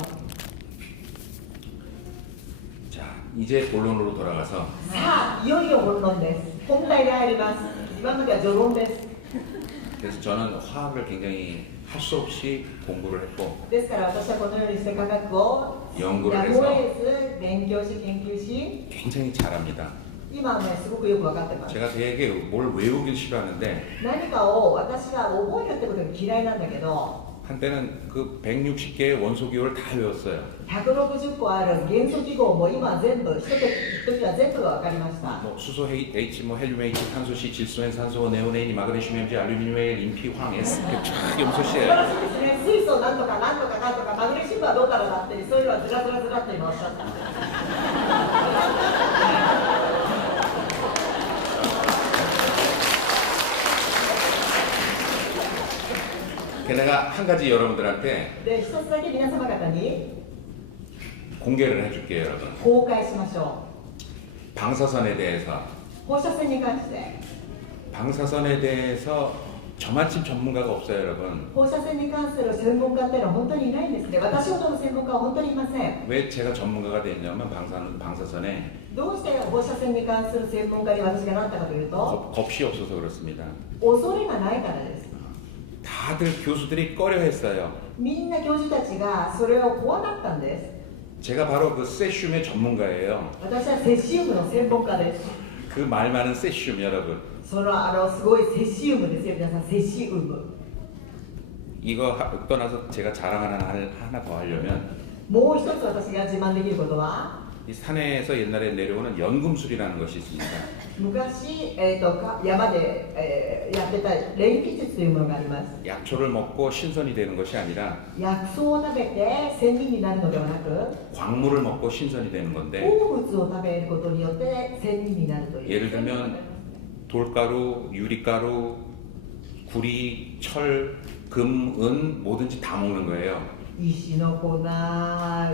자, 이제 본론으로 돌아가서 さあ、いよいよ本論です。本題で入ります。今までは序論です。 그래서 저는 화학을 굉장히 할 수 없이 공부를 했고 ですから私はこのようにして科学をやむを得ず勉強し研究し、 굉장히 잘합니다. 今はねすごくよく分かってます。 제가 되게 뭘 외우길 싫어하는데 何かを私が覚えるってことが嫌いなんだけど、 한때는 그 160개의 원소 기호를 다 외웠어요. 160個ある元素記号も今全部、一時は全部分かりました。 뭐 수소 H, 뭐 헬륨 H, 탄소 C, 질소엔 산소, 네오네인, 마그네슘 Mg, 알루미늄 A, 림피, 황 S 이렇게 쫙 염소시에 素晴らしいですね。水素なんとかなんとかなんとか、マグネシウムはどうたらだって、そういうのはずらずらずらって今おっしゃった。 게다가 한 가지 여러분들한테 で、一つだけ皆様方に 공개를 해줄게요, 여러분. 公開しましょ 방사선에 대해서 う。放射線に関して、 방사선에 대해서 저만큼 전문가가 없어요, 여러분. 放射線に関する専門家っていうのは本当にいないんですね。私ほどの専門家は本当にいません。 왜 제가 전문가가 됐냐면 방사선에 どうして放射線に関する専門家に私がなったかというと、 겁이 없어서 그렇습니다. 恐れがないからです。 다들 교수들이 꺼려했어요. みんな教授たちがそれを怖がったんです。 제가 바로 그 세슘의 전문가예요. 私はセシウムの専門家です。 그 말 많은 세슘 여러분. そのすごいセシウムですよ、皆さん、セシウム。 이거 떠나서 제가 자랑 하나 더 하려면 もう一つ私が自慢できることは、 이 산에서 옛날에 내려오는 연금술이라는 것이 있습니다. 昔、山で、やってた錬金術というものがあります。 약초를 먹고 신선이 되는 것이 아니라 薬草を食べて仙人になるのではなく、 광물을 먹고 신선이 되는 건데 鉱物を食べることによって仙人になるという。 예를 들면 돌가루, 유리가루, 구리, 철, 금, 은 뭐든지 다 먹는 거예요. 石の粉、ガ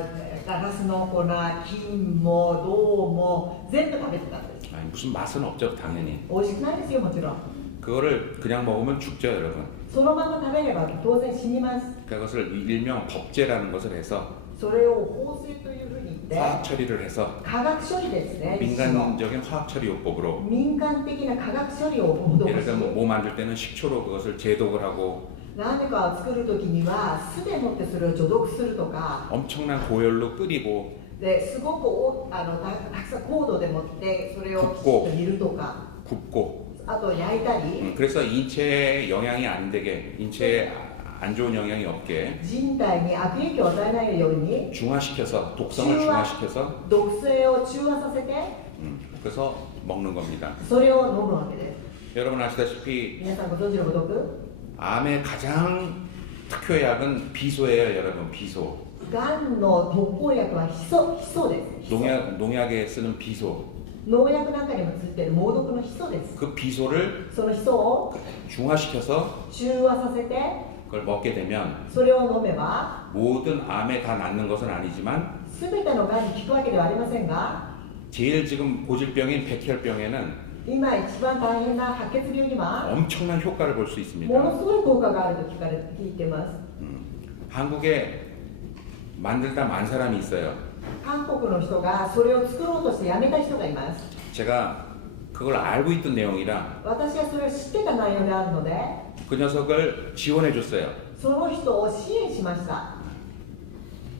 ラスの粉、金も銅も全部食べてたんです。 아니, 무슨 맛은 없죠, 당연히. 美味しくないですよ、もちろん。 그거를 그냥 먹으면 죽죠, 여러분. そのまま食べれば当然死にます。 그것을 일명 법제라는 것을 해서 それを法制というふうに言って、 화학 처리를 해서 化学処理ですね。一種の 민간적인 화학 처리 요법으로 民間的な化学処理を施 예를 し、 들면 뭐 만들 때는 식초로 그것을 제독을 하고 何かを作るときには酢でもってそれを除毒するとか、 엄청난 고열로 끓이고 ですごくたくさん高度でもってそれをきちっと煮るとか、 굽고 あと焼いたり、 그래서 인체에 영향이 안 되게 인체에 안 좋은 영향이 없게 人体に悪影響を与えないように 중화시켜서 독성을 중화시켜서 毒性を中和させて 그래서 먹는 겁니다. それを飲むわけです。 여러분 아시다시피 皆さんご存知のごとく、 암의 가장 특효약은 비소예요, 여러분. 비소. がんの特効薬はヒ素です。ヒ素 농약에 쓰는 비소. 農薬なんかにもついている猛毒のヒ素です。 그 비소를 そのヒ素を 중화시켜서 中和させて 그걸 먹게 되면 それを飲めば 모든 암에 다 낫는 것은 아니지만 全てのがんに効くわけではありませんが、 제일 지금 고질병인 백혈병에는 今一番大変な白血病には 엄청난 효과를 볼 수 も 있습니다. のすごい効果があると聞いてます。 한국에 만들다 만 사람이 있어요. 韓国の人がそれを作ろうとしてやめた人がいます。 제가 그걸 알고 있던 내용이라 私はそれを知ってた内容であるので、 그 녀석을 지원해 줬어요. その人を支援しました。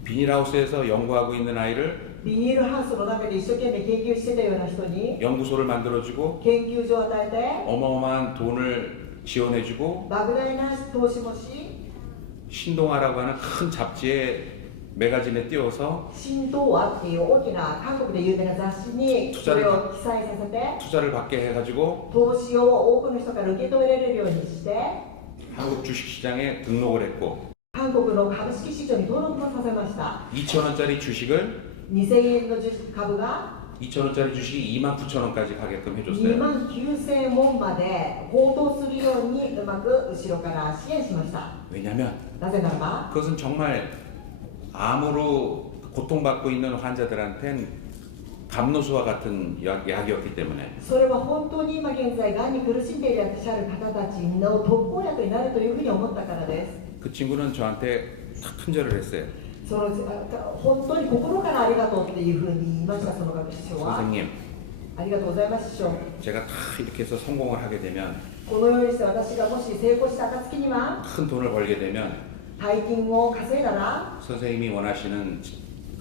비닐하우스에서 연구하고 있는 아이를 ビニールハウスの中で一生懸命研究してたような人に 연구소를 만들어주고 研究所を与えて、 어마어마한 돈을 지원해주고 莫大な投資もし、 신동아라고 하는 큰 잡지에 매거진에 띄워서 新東亜っていう大きな韓国で有名な雑誌にそれを記載させて、 투자를 받게 해가지고 投資を多くの人から受け止められるようにして、 한국 주식시장에 등록을 했고 韓国の株式市場に登録もさせました。 2,000원짜리 주식을 2000円の株が 2,000원짜리 주식이 29,000원까지 가게끔 2 해줬어요. 万9000ウォンまで高騰するようにうまく後ろから支援しました。 왜냐면 なぜならば、 그것은 정말 암으로 고통받고 있는 환자들한텐 감노수와 같은 약이었기 때문에 それは本当に今現在がんに苦しんでいらっしゃる方たちの特効薬になるというふうに思ったからです。 그 친구는 저한테 큰절을 했어요. その本当に心からありがとうっていうふうに言いました。その方師匠は 선생님 ありがとうございます師匠。 제가 다 이렇게 해서 성공을 하게 되면 このようにして私がもし成功した暁には 큰 돈을 벌게 되면 大金を稼いだら 선생님이 원하시는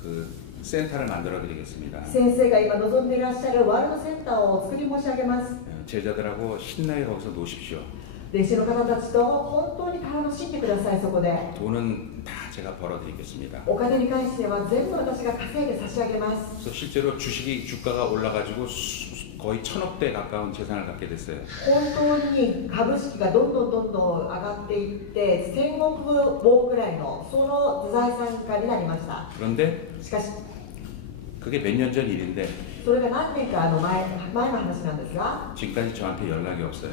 그 센터를 만들어 드리겠습니다. 先生が今望んでいらっしゃるワールドセンターを作り申し上げます。 제자들하고 신나게 거기서 노십시오. 弟子の方たちと本当に楽しんでください。そこで 돈은 다 제가 벌어드리겠습니다. お金に関しては全部私が稼いで差し上げます。 그래서 실제로 주가가 올라가지고 거의 1,000억대 가까운 재산을 갖게 됐어요. 本当に株式がどんどんどんどん上がっていって1000億ウォンぐらいのその財産家になりました。 그런데 しかし 그게 몇 년 전 일인데 それが何年か前の話なんですが 지금까지 저한테 연락이 없어요.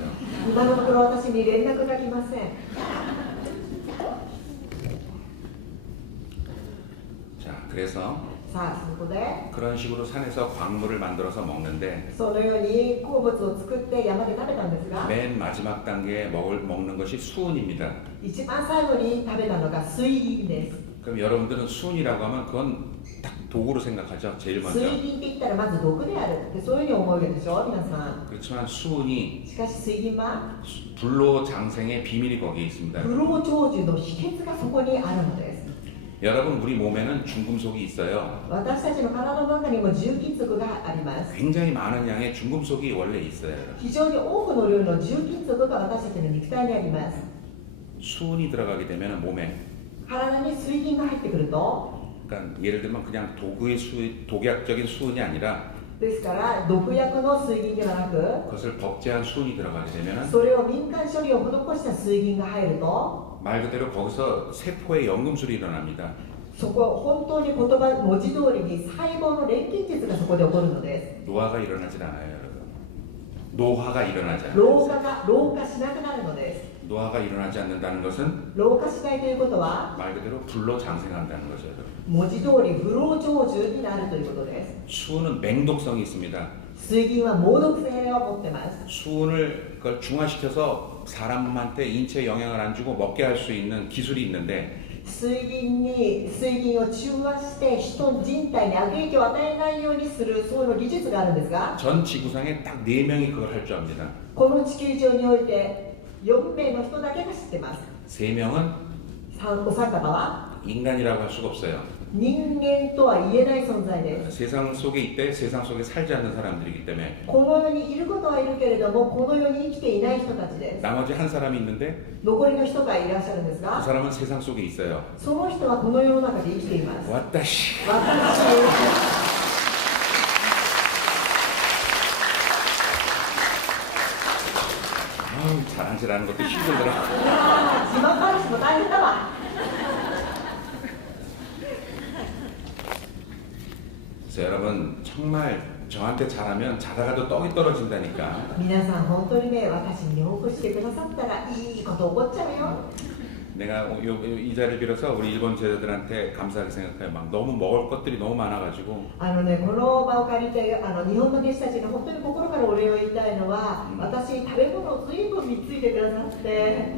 今のところ私に連絡が来ません。 자, 그래서 さあそこで 그런 식으로 산에서 광물을 만들어서 먹는데 そのように鉱物を作って山で食べたんですが 맨 마지막 단계에 먹는 것이 수은입니다. 一番最後に食べたのが水銀です。 그럼 여러분들은 수은이라고 하면 그건 딱 도구로 생각하죠. 제일 水 먼저. 銀って言ったらまず毒であるってそういうふうに思うでしょ皆さ 그렇지만 수은이 ん。しかし水銀は 불로 장생의 비밀이 거기에 있습니다. 不老長寿の秘訣がそこにあるのです。 여러분 우리 몸에는 중금속이 있어요. 私たちの体の中にも重金属があります。 굉장히 많은 양의 중금속이 원래 있어요. 非常に多くの量の重金属が私たちの肉体にあります。 수은이 들어가게 되면 몸에 体に水銀が入ってくると 그러니까 예를 들면 그냥 독약적인 수은이 아니라 ですから毒薬の水銀ではなく 그것을 법제한 수은이 들어가게 되면 それを民間処理を施した水銀が入ると 말 그대로 거기서 세포의 연금술이 일어납니다. そこ本当に言葉文字通りに細胞の錬金術がそこで起こるのです。 노화가 일어나질 않아요, 여러분. 노화가 일어나지 않아요. 老化しなくなるのです。 노화가 일어나지 않는다는 것은 老化しないということは 말 그대로 불로 장생한다는 거죠, 여러분. 文字通り不老長寿になるということです。 수은은 맹독성이 있습니다. 水銀は猛毒性を持ってます。 수은을 그걸 중화시켜서 사람한테 인체에 영향을 안 주고 먹게 할 수 있는 기술이 있는데 水銀を中和して人の人体に悪影響を与えないようにするそういう技術があるんですが 전 지구상에 딱 4명이 그걸 할 줄 압니다. この地球上において4名の人だけが知ってます。 3명은 お三方は 인간이라고 할 수가 없어요. 人間とは言えない存在です。 세상 속에 있대 세상 속에 살지 않는 사람들이기 때문에 この世にいることはいるけれどもこの世に生きていない人たちです。 나머지 한 사람이 있는데 残りの人がいらっしゃるんです 그 が 사람은 세상 속에 있어요. その人はこの世の中で生きています。 왔다시. 私 아우, 자랑질하는 것도 힘들더라. 自慢話も大変だわ。 그래서 여러분 정말 저한테 잘하면 자다가도 떡이 떨어진다니까. 皆さん本当にね私によくしてくださったらいいこと起こっちゃうよ。 내가 이 자리를 빌어서 우리 일본 제자들한테 감사하게 생각해요. 막 너무 먹을 것들이 너무 많아가지고 この場を借りて日本の弟子たちに本当に心からお礼を言いたいのは、私に食べ物を随分貢いでくださって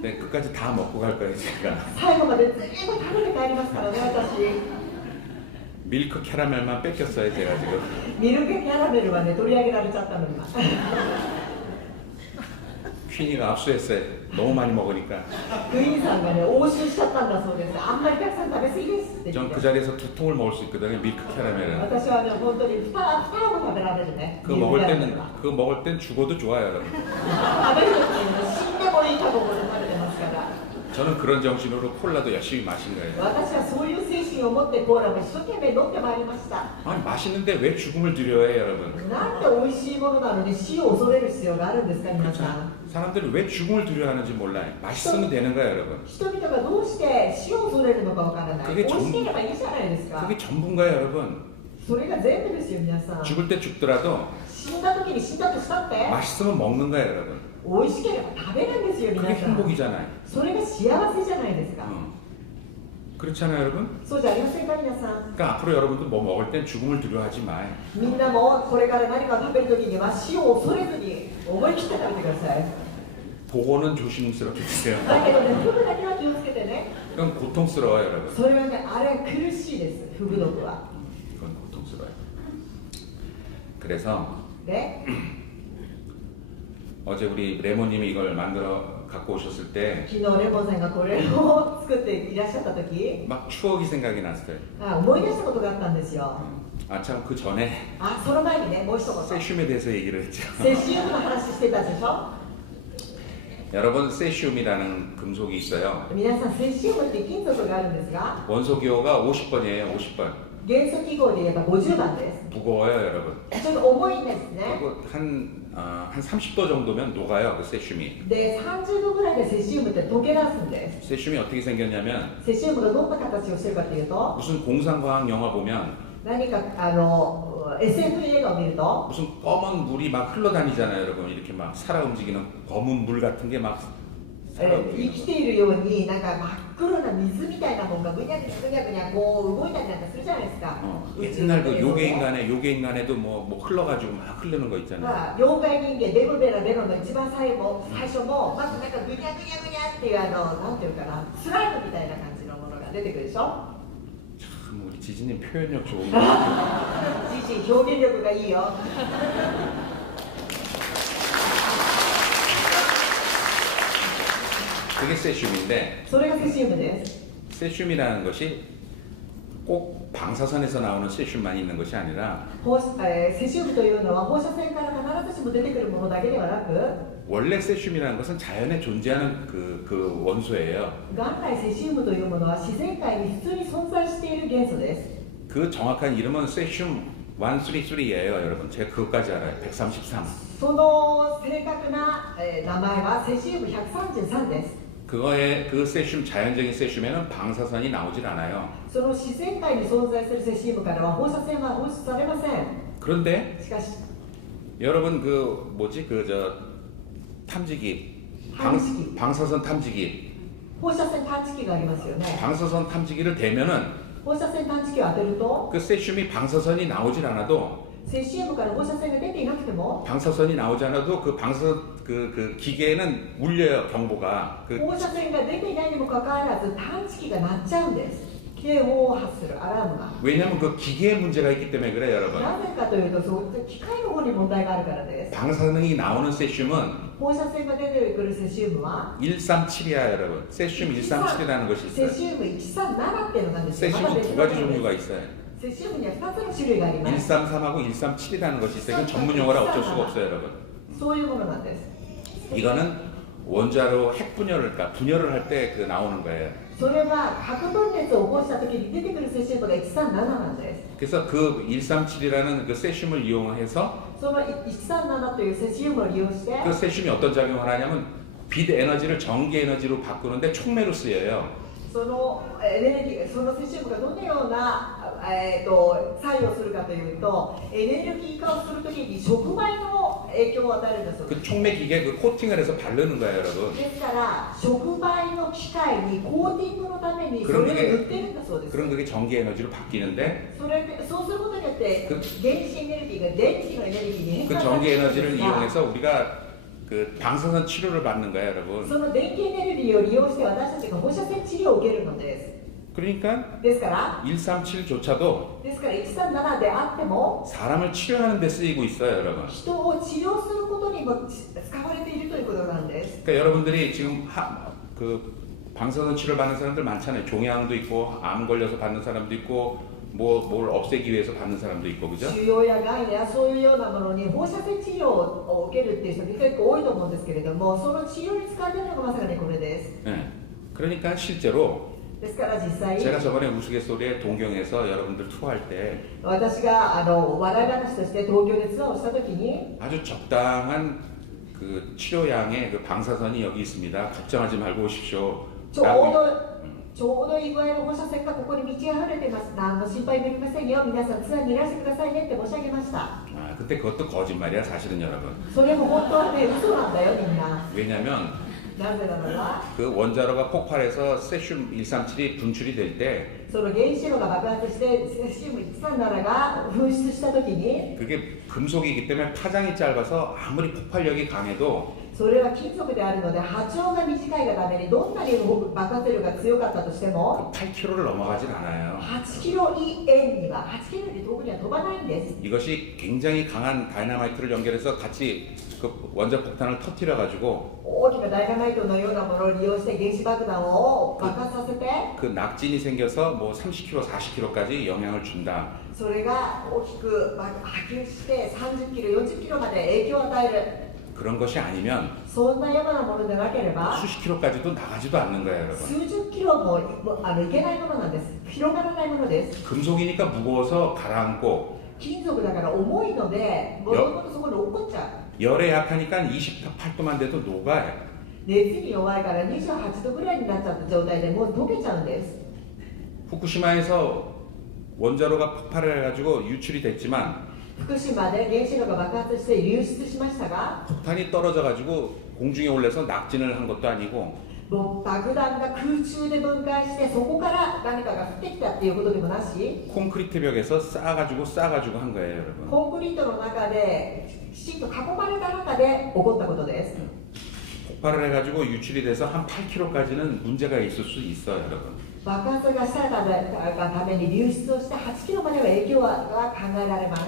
네, 끝까지 다 먹고 갈 거예요 제가. 最後まで全部食べて帰りますからね私。 밀크 캐러멜만 뺏겼어요 제가 지금. ミルクキャラメルはね取り上げられちゃったの今。 퀸이가 압수했어요. 너무 많이 먹으니까. クイーンさんがね押収しちゃったんだそうです。あんまりたくさん食べ過ぎですって言 전 って 그 자리에서 2통을 먹을 수 있거든요. 밀크 캐러멜은. 私はね本当に2箱食べられるね。 그거 먹을 땐 죽어도 좋아요 여러분. 食べる時に死んでもいい覚悟で食べてますから。 저는 그런 정신으로 콜라도 열심히 마신 거예요. 私はそういう精神を持ってコーラも一生懸命飲ってまいりました。 아니 맛있는데 왜 죽음을 두려워해요 여러분? なんで美味しいものなのに死を恐れる必要があるんですか皆さん。 사람들이 왜 죽음을 두려워하는지 몰라요. 맛있으면 되는 거예요 여러분. 人々がどうして死を恐れるのかわからない。美 그게 味しければいいじゃないですか。 그게 전부인가요 여러분? それが全部ですよ皆さん。 죽을 때 죽더라도 死んだ時に死んだとしたって 맛있으면 먹는 거예요 여러분. 美味しければ食べるんですよ皆 그게 さん。 행복이잖아요. それが幸せじゃないですか。 그렇잖아요 여러분? そうじゃありませんか皆さん。 그러니까 앞으로 여러분도 뭐 먹을 땐 죽음을 두려워하지 마요. みんなもこれから何かを食べる時には死を恐れずに思い切って食べてください。 보고는 조심스럽게 드세요. だけどね、フグだけは気をつけてね。 그건 고통스러워요 여러분. それはね、あれ苦しいです、フグ毒は。 그건 고통스러워요. 그래서 で、 어제 우리 레모님이 이걸 만들어 갖고 오셨을 때 막 昨日レモンさんがこれを作っていらっしゃった時、 추억이 생각이 났어요. 思い出したことがあったんですよ。 아 참 그 전에 その前にね、もう一言。 세슘에 대해서 얘기를 했죠. セシウムの話してたでしょ。 여러분 세슘이라는 금속이 있어요. 皆さんセシウムって金属があるんですが 원소 기호가 50번이에요. 50번. 元素記号で言えば50番です 무거워요, 여러분. ちょっと重いんですね 그리고 한 30도 정도면 녹아요, 그 세슘이. で30度ぐらいでセシウムって溶け出すんです 세슘이 어떻게 생겼냐면 セシウムがどんな形をしてるかというと 무슨 공상과학 영화 보면 何かSF 映画を見ると 무슨 검은 물이 막 흘러다니잖아요, 여러분. 이렇게 막 살아 움직이는 검은 물 같은 게 막 살아 生 움직이는. きているようになんか真っ黒な水みたいなものがぐにゃぐにゃぐにゃぐにゃこう動いたりなんかするじゃないですか 옛날 그 요괴 인간에도 뭐 흘러가지고 막 흐르는 거 있잖아요. まあ妖怪人間デブベラベロの一番最初もまずなんかぐにゃぐにゃぐにゃっていうなんていうかなスライムみたいな感じのものが出てくるでしょ 참 우리 지진님 표현력 좋은 거 같아요. 自身表現力がいいよ 그게 세슘인데 それがセシウムです 세슘이라는 것이 꼭 방사선에서 나오는 세슘만 있는 것이 아니라 セシウムというのは放射線から必ずしも出てくるものだけではなく 원래 세슘이라는 것은 자연에 존재하는 그 원소예요. 元来セシウムというものは自然界に普通に存在している元素です 그 정확한 이름은 세슘 133예요, 여러분. 제가 그것까지 알아요. 133. その正確な名前はセシウム133です 그거의 그 세슘 자연적인 세슘에는 방사선이 나오질 않아요. その自然界に存在するセシウムからは放射線は放出されません 그런데 しかし 여러분 그 뭐지 그 저 탐지기 방사선 탐지기 放射線探知機がありますよね 방사선 탐지기를 대면은 放射線探知機を当てると 그 세슘이 방사선이 나오질 않아도 セシウムから放射線が出ていなくても 방사선이 나오지 않아도 그 방사선 그 기계에는 울려요 경보가. 그 放射線が出ていないにもかかわらず探知機が鳴っちゃうんです警報を発するアラームが 왜냐하면 그 기계에 문제가 있기 때문에 그래 여러분. なぜかというとそう機械の方に問題があるからです 방사선이 나오는 세슘은 放射線が出てくるセシウムは 137이야 여러분. 세슘 137이라는 것이 セ 있어요. シウム137っていうのがあるんですよ 세슘은 두 가지 종류가 있어요. セシウムには2つの種類があります 133하고 137이라는 것이 있어요. 이건 전문 용어라 어쩔 수가 없어요 여러분. そういうものなんです 이거는 원자로 핵 분열을 그러니까 분열을 할 때 그 나오는 거예요. それは核分裂を起こした時に出てくるセシウムが137なんです 그래서 그 137이라는 그 세슘을 이용해서 その137というセシウムを利用して 그 세슘이 어떤 작용을 하냐면 빛 에너지를 전기 에너지로 바꾸는데 촉매로 쓰여요. そのエネルギーそのセシウムがどのような、作用するかというとエネルギー化をするときに触媒の影響を与えるんだそうです 그 촉매 기계 그 코팅을 해서 바르는 거예요, 여러분. ですから触媒の機械にコーティングのためにそれを塗ってるんだそうです 그럼 그게 전기 에너지로 바뀌는데 そうすることによって原子エネルギーが電気のエネルギーに変 그 換さ 전기 れるん 에너지를 ですが 이용해서 우리가 그 방사선 치료를 받는 거예요, 여러분. その電気エネルギーを利用して私たちが放射線治療を受けるのです 그러니까 ですから 137조차도 137であっても 사람을 치료하는 데 쓰이고 있어요, 여러분. 人を治療することにも使われているということなんです 그러니까 여러분들이 지금 그 방사선 치료 받는 사람들 많잖아요. 종양도 있고 암 걸려서 받는 사람도 있고 뭘 없애기 위해서 받는 사람도 있고 그죠? 腫瘍やがんやそういうようなものに放射線治療を受けるっていう人って結構多いと思うんですけれどもその治療に使われているのがまさにこれです 네. 그러니까 실제로 ですから実際 제가 저번에 우스갯소리에 동경에서 여러분들 투어할 때 私が笑い話として東京でツアーをした時に 아주 적당한 그 치료양의 그 방사선이 여기 있습니다. 걱정하지 말고 오십시오. ちょうどいい具合の放射線がここに満ち溢れています心配いりませんよ皆さんツアーにいらしてくださいねって申し上げました 아, 그때 그것도 거짓말이야 사실은 여러분. それも本当はね嘘なんだよみんな 왜냐면 なぜなのか 그 원자로가 폭발해서 세슘 137이 분출이 될 때 その原子炉が爆発してセシウム137が噴出した時に 그게 금속이기 때문에 파장이 짧아서 아무리 폭발력이 강해도 それは金属であるので波長が短いがためにどんなに爆発力が強かったとしても 그 8km를 넘어가진 않아요. 8キロ以遠には8キロより遠くには飛ばないんです 이것이 굉장히 강한 다이나마이트를 연결해서 같이 그 원자 폭탄을 터뜨려 가지고 大きなダイナマイトのようなものを利用して原子爆弾を爆発させて 그 낙진이 생겨서 뭐 30km, 40km까지 영향을 준다. それが大きく波及して30キロ、40キロまで影響を与える 그런 것이 아니면 そんな山なものでなければ 수십 킬로까지도 나가지도 않는 거야, 여러분. 数十キロもいけないものなんです。広がらないものです。 금속이니까 무거워서 가라앉고 金属だから重いのでもともとそこに落っこっちゃう。 열에 약하니까 28도만 돼도 녹아요. 熱に弱いから28度ぐらいになっちゃった状態でもう溶けちゃうんです。 후쿠시마에서 원자로가 폭발을 해가지고 유출이 됐지만 福島で原子炉が爆発して流出しましたが 폭탄이 떨어져가지고 공중에 올라서 낙진을 한 것도 아니고 もう爆弾が空中で分解してそこから何かが降ってきたっていうことでもなし 콘크리트 벽에서 쌓아가지고 한 거예요, 여러분. コンクリートの中できちんと囲まれた中で起こったことです。 폭발을 해가지고 유출이 돼서 한 8km까지는 문제가 있을 수 있어요, 여러분. 爆発がしたために流出をして8キロまでは影響が考えられます。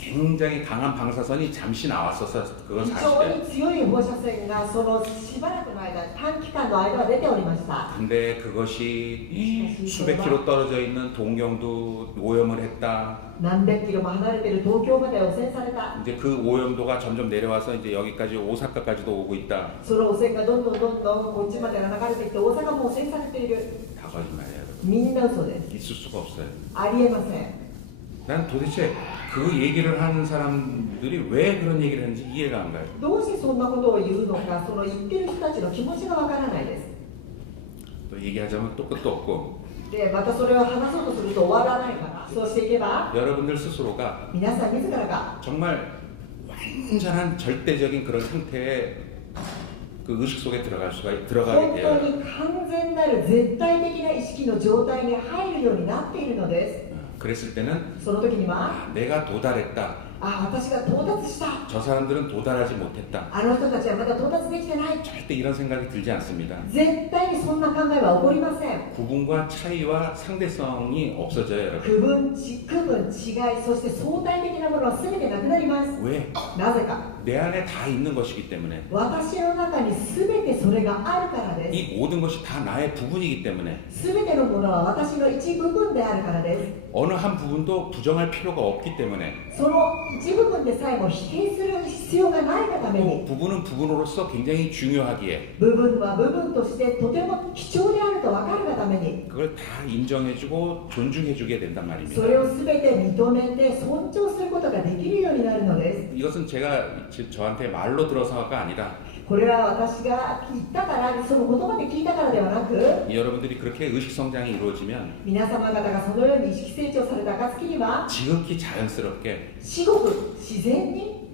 굉장히 강한 방사선이 잠시 나왔어서 그건 非常 사실이에요. に強い放射線がそのしばらくの間、短期間の間は出ておりました。 근데 그것이 수백 킬로 떨어져 있는 동경도 오염을 했다. 何百キロも離れている東京まで汚染された。 이제 그 오염도가 점점 내려와서 이제 여기까지 오사카까지도 오고 있다. その汚染がどんどんこっちまで流れてきて大阪も汚染されている。 다 거짓말이에요, 여러분. みんな嘘です。 있을 수가 없어요. ありえません。 난 도대체 그 얘기를 하는 사람들이 왜 그런 얘기를 하는지 이해가 안 가요. どうしてそんなことを言うのか、その言ってる人たちの気持ちがわからないです。 또 얘기하자면 또 끝도 없고 で、またそれを話そうとすると終わらないから、そうしていけば、 여러분들 스스로가 皆さん自らが 정말 완전한 절대적인 그런 상태의 그 의식 속에 들어가게 本 돼요. 当に完全なる絶対的な意識の状態に入るようになっているのです。 그랬을 때는 その時には、 아, 내가 도달했다. あ、私が到達した。 저 사람들은 도달하지 못했다. あの人たちはまだ到達できてない。 절대 이런 생각이 들지 않습니다. 絶対にそんな考えは起こりません。 구분과 차이와 상대성이 없어져요, 여러분. 区分、違い、そして相対的なものは全てなくなります。 왜? なぜか。 내 안에 다 있는 것이기 때문에. 私の中に全てそれがあるからです。 이 모든 것이 다 나의 부분이기 때문에 全てのものは私の一部分であるからです。 어느 한 부분도 부정할 필요가 없기 때문에 その一部分でさえも否定する必要がないがため 또 に 부분은 부분으로서 굉장히 중요하기에 部分は部分としてとても貴重であると分かるがために 그걸 다 인정해주고 존중해주게 된단 말입니다. それを全て認めて尊重することができるようになるのです。 이것은 제가 저한테 말로 들어서가 아니라 これは私が言ったからその言葉で聞いたからではなく 여러분들이 그렇게 의식 성장이 이루어지면 皆様方がそのように意識成長された暁には 지극히 자연스럽게 至極自然に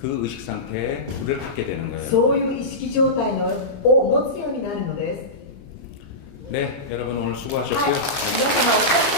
그 의식 상태에 불을 갖게 되는 거예요. そういう意識状態のを持つようになるのです。 네, 여러분 오늘 はい、 수고하셨고요. 皆様お疲れ様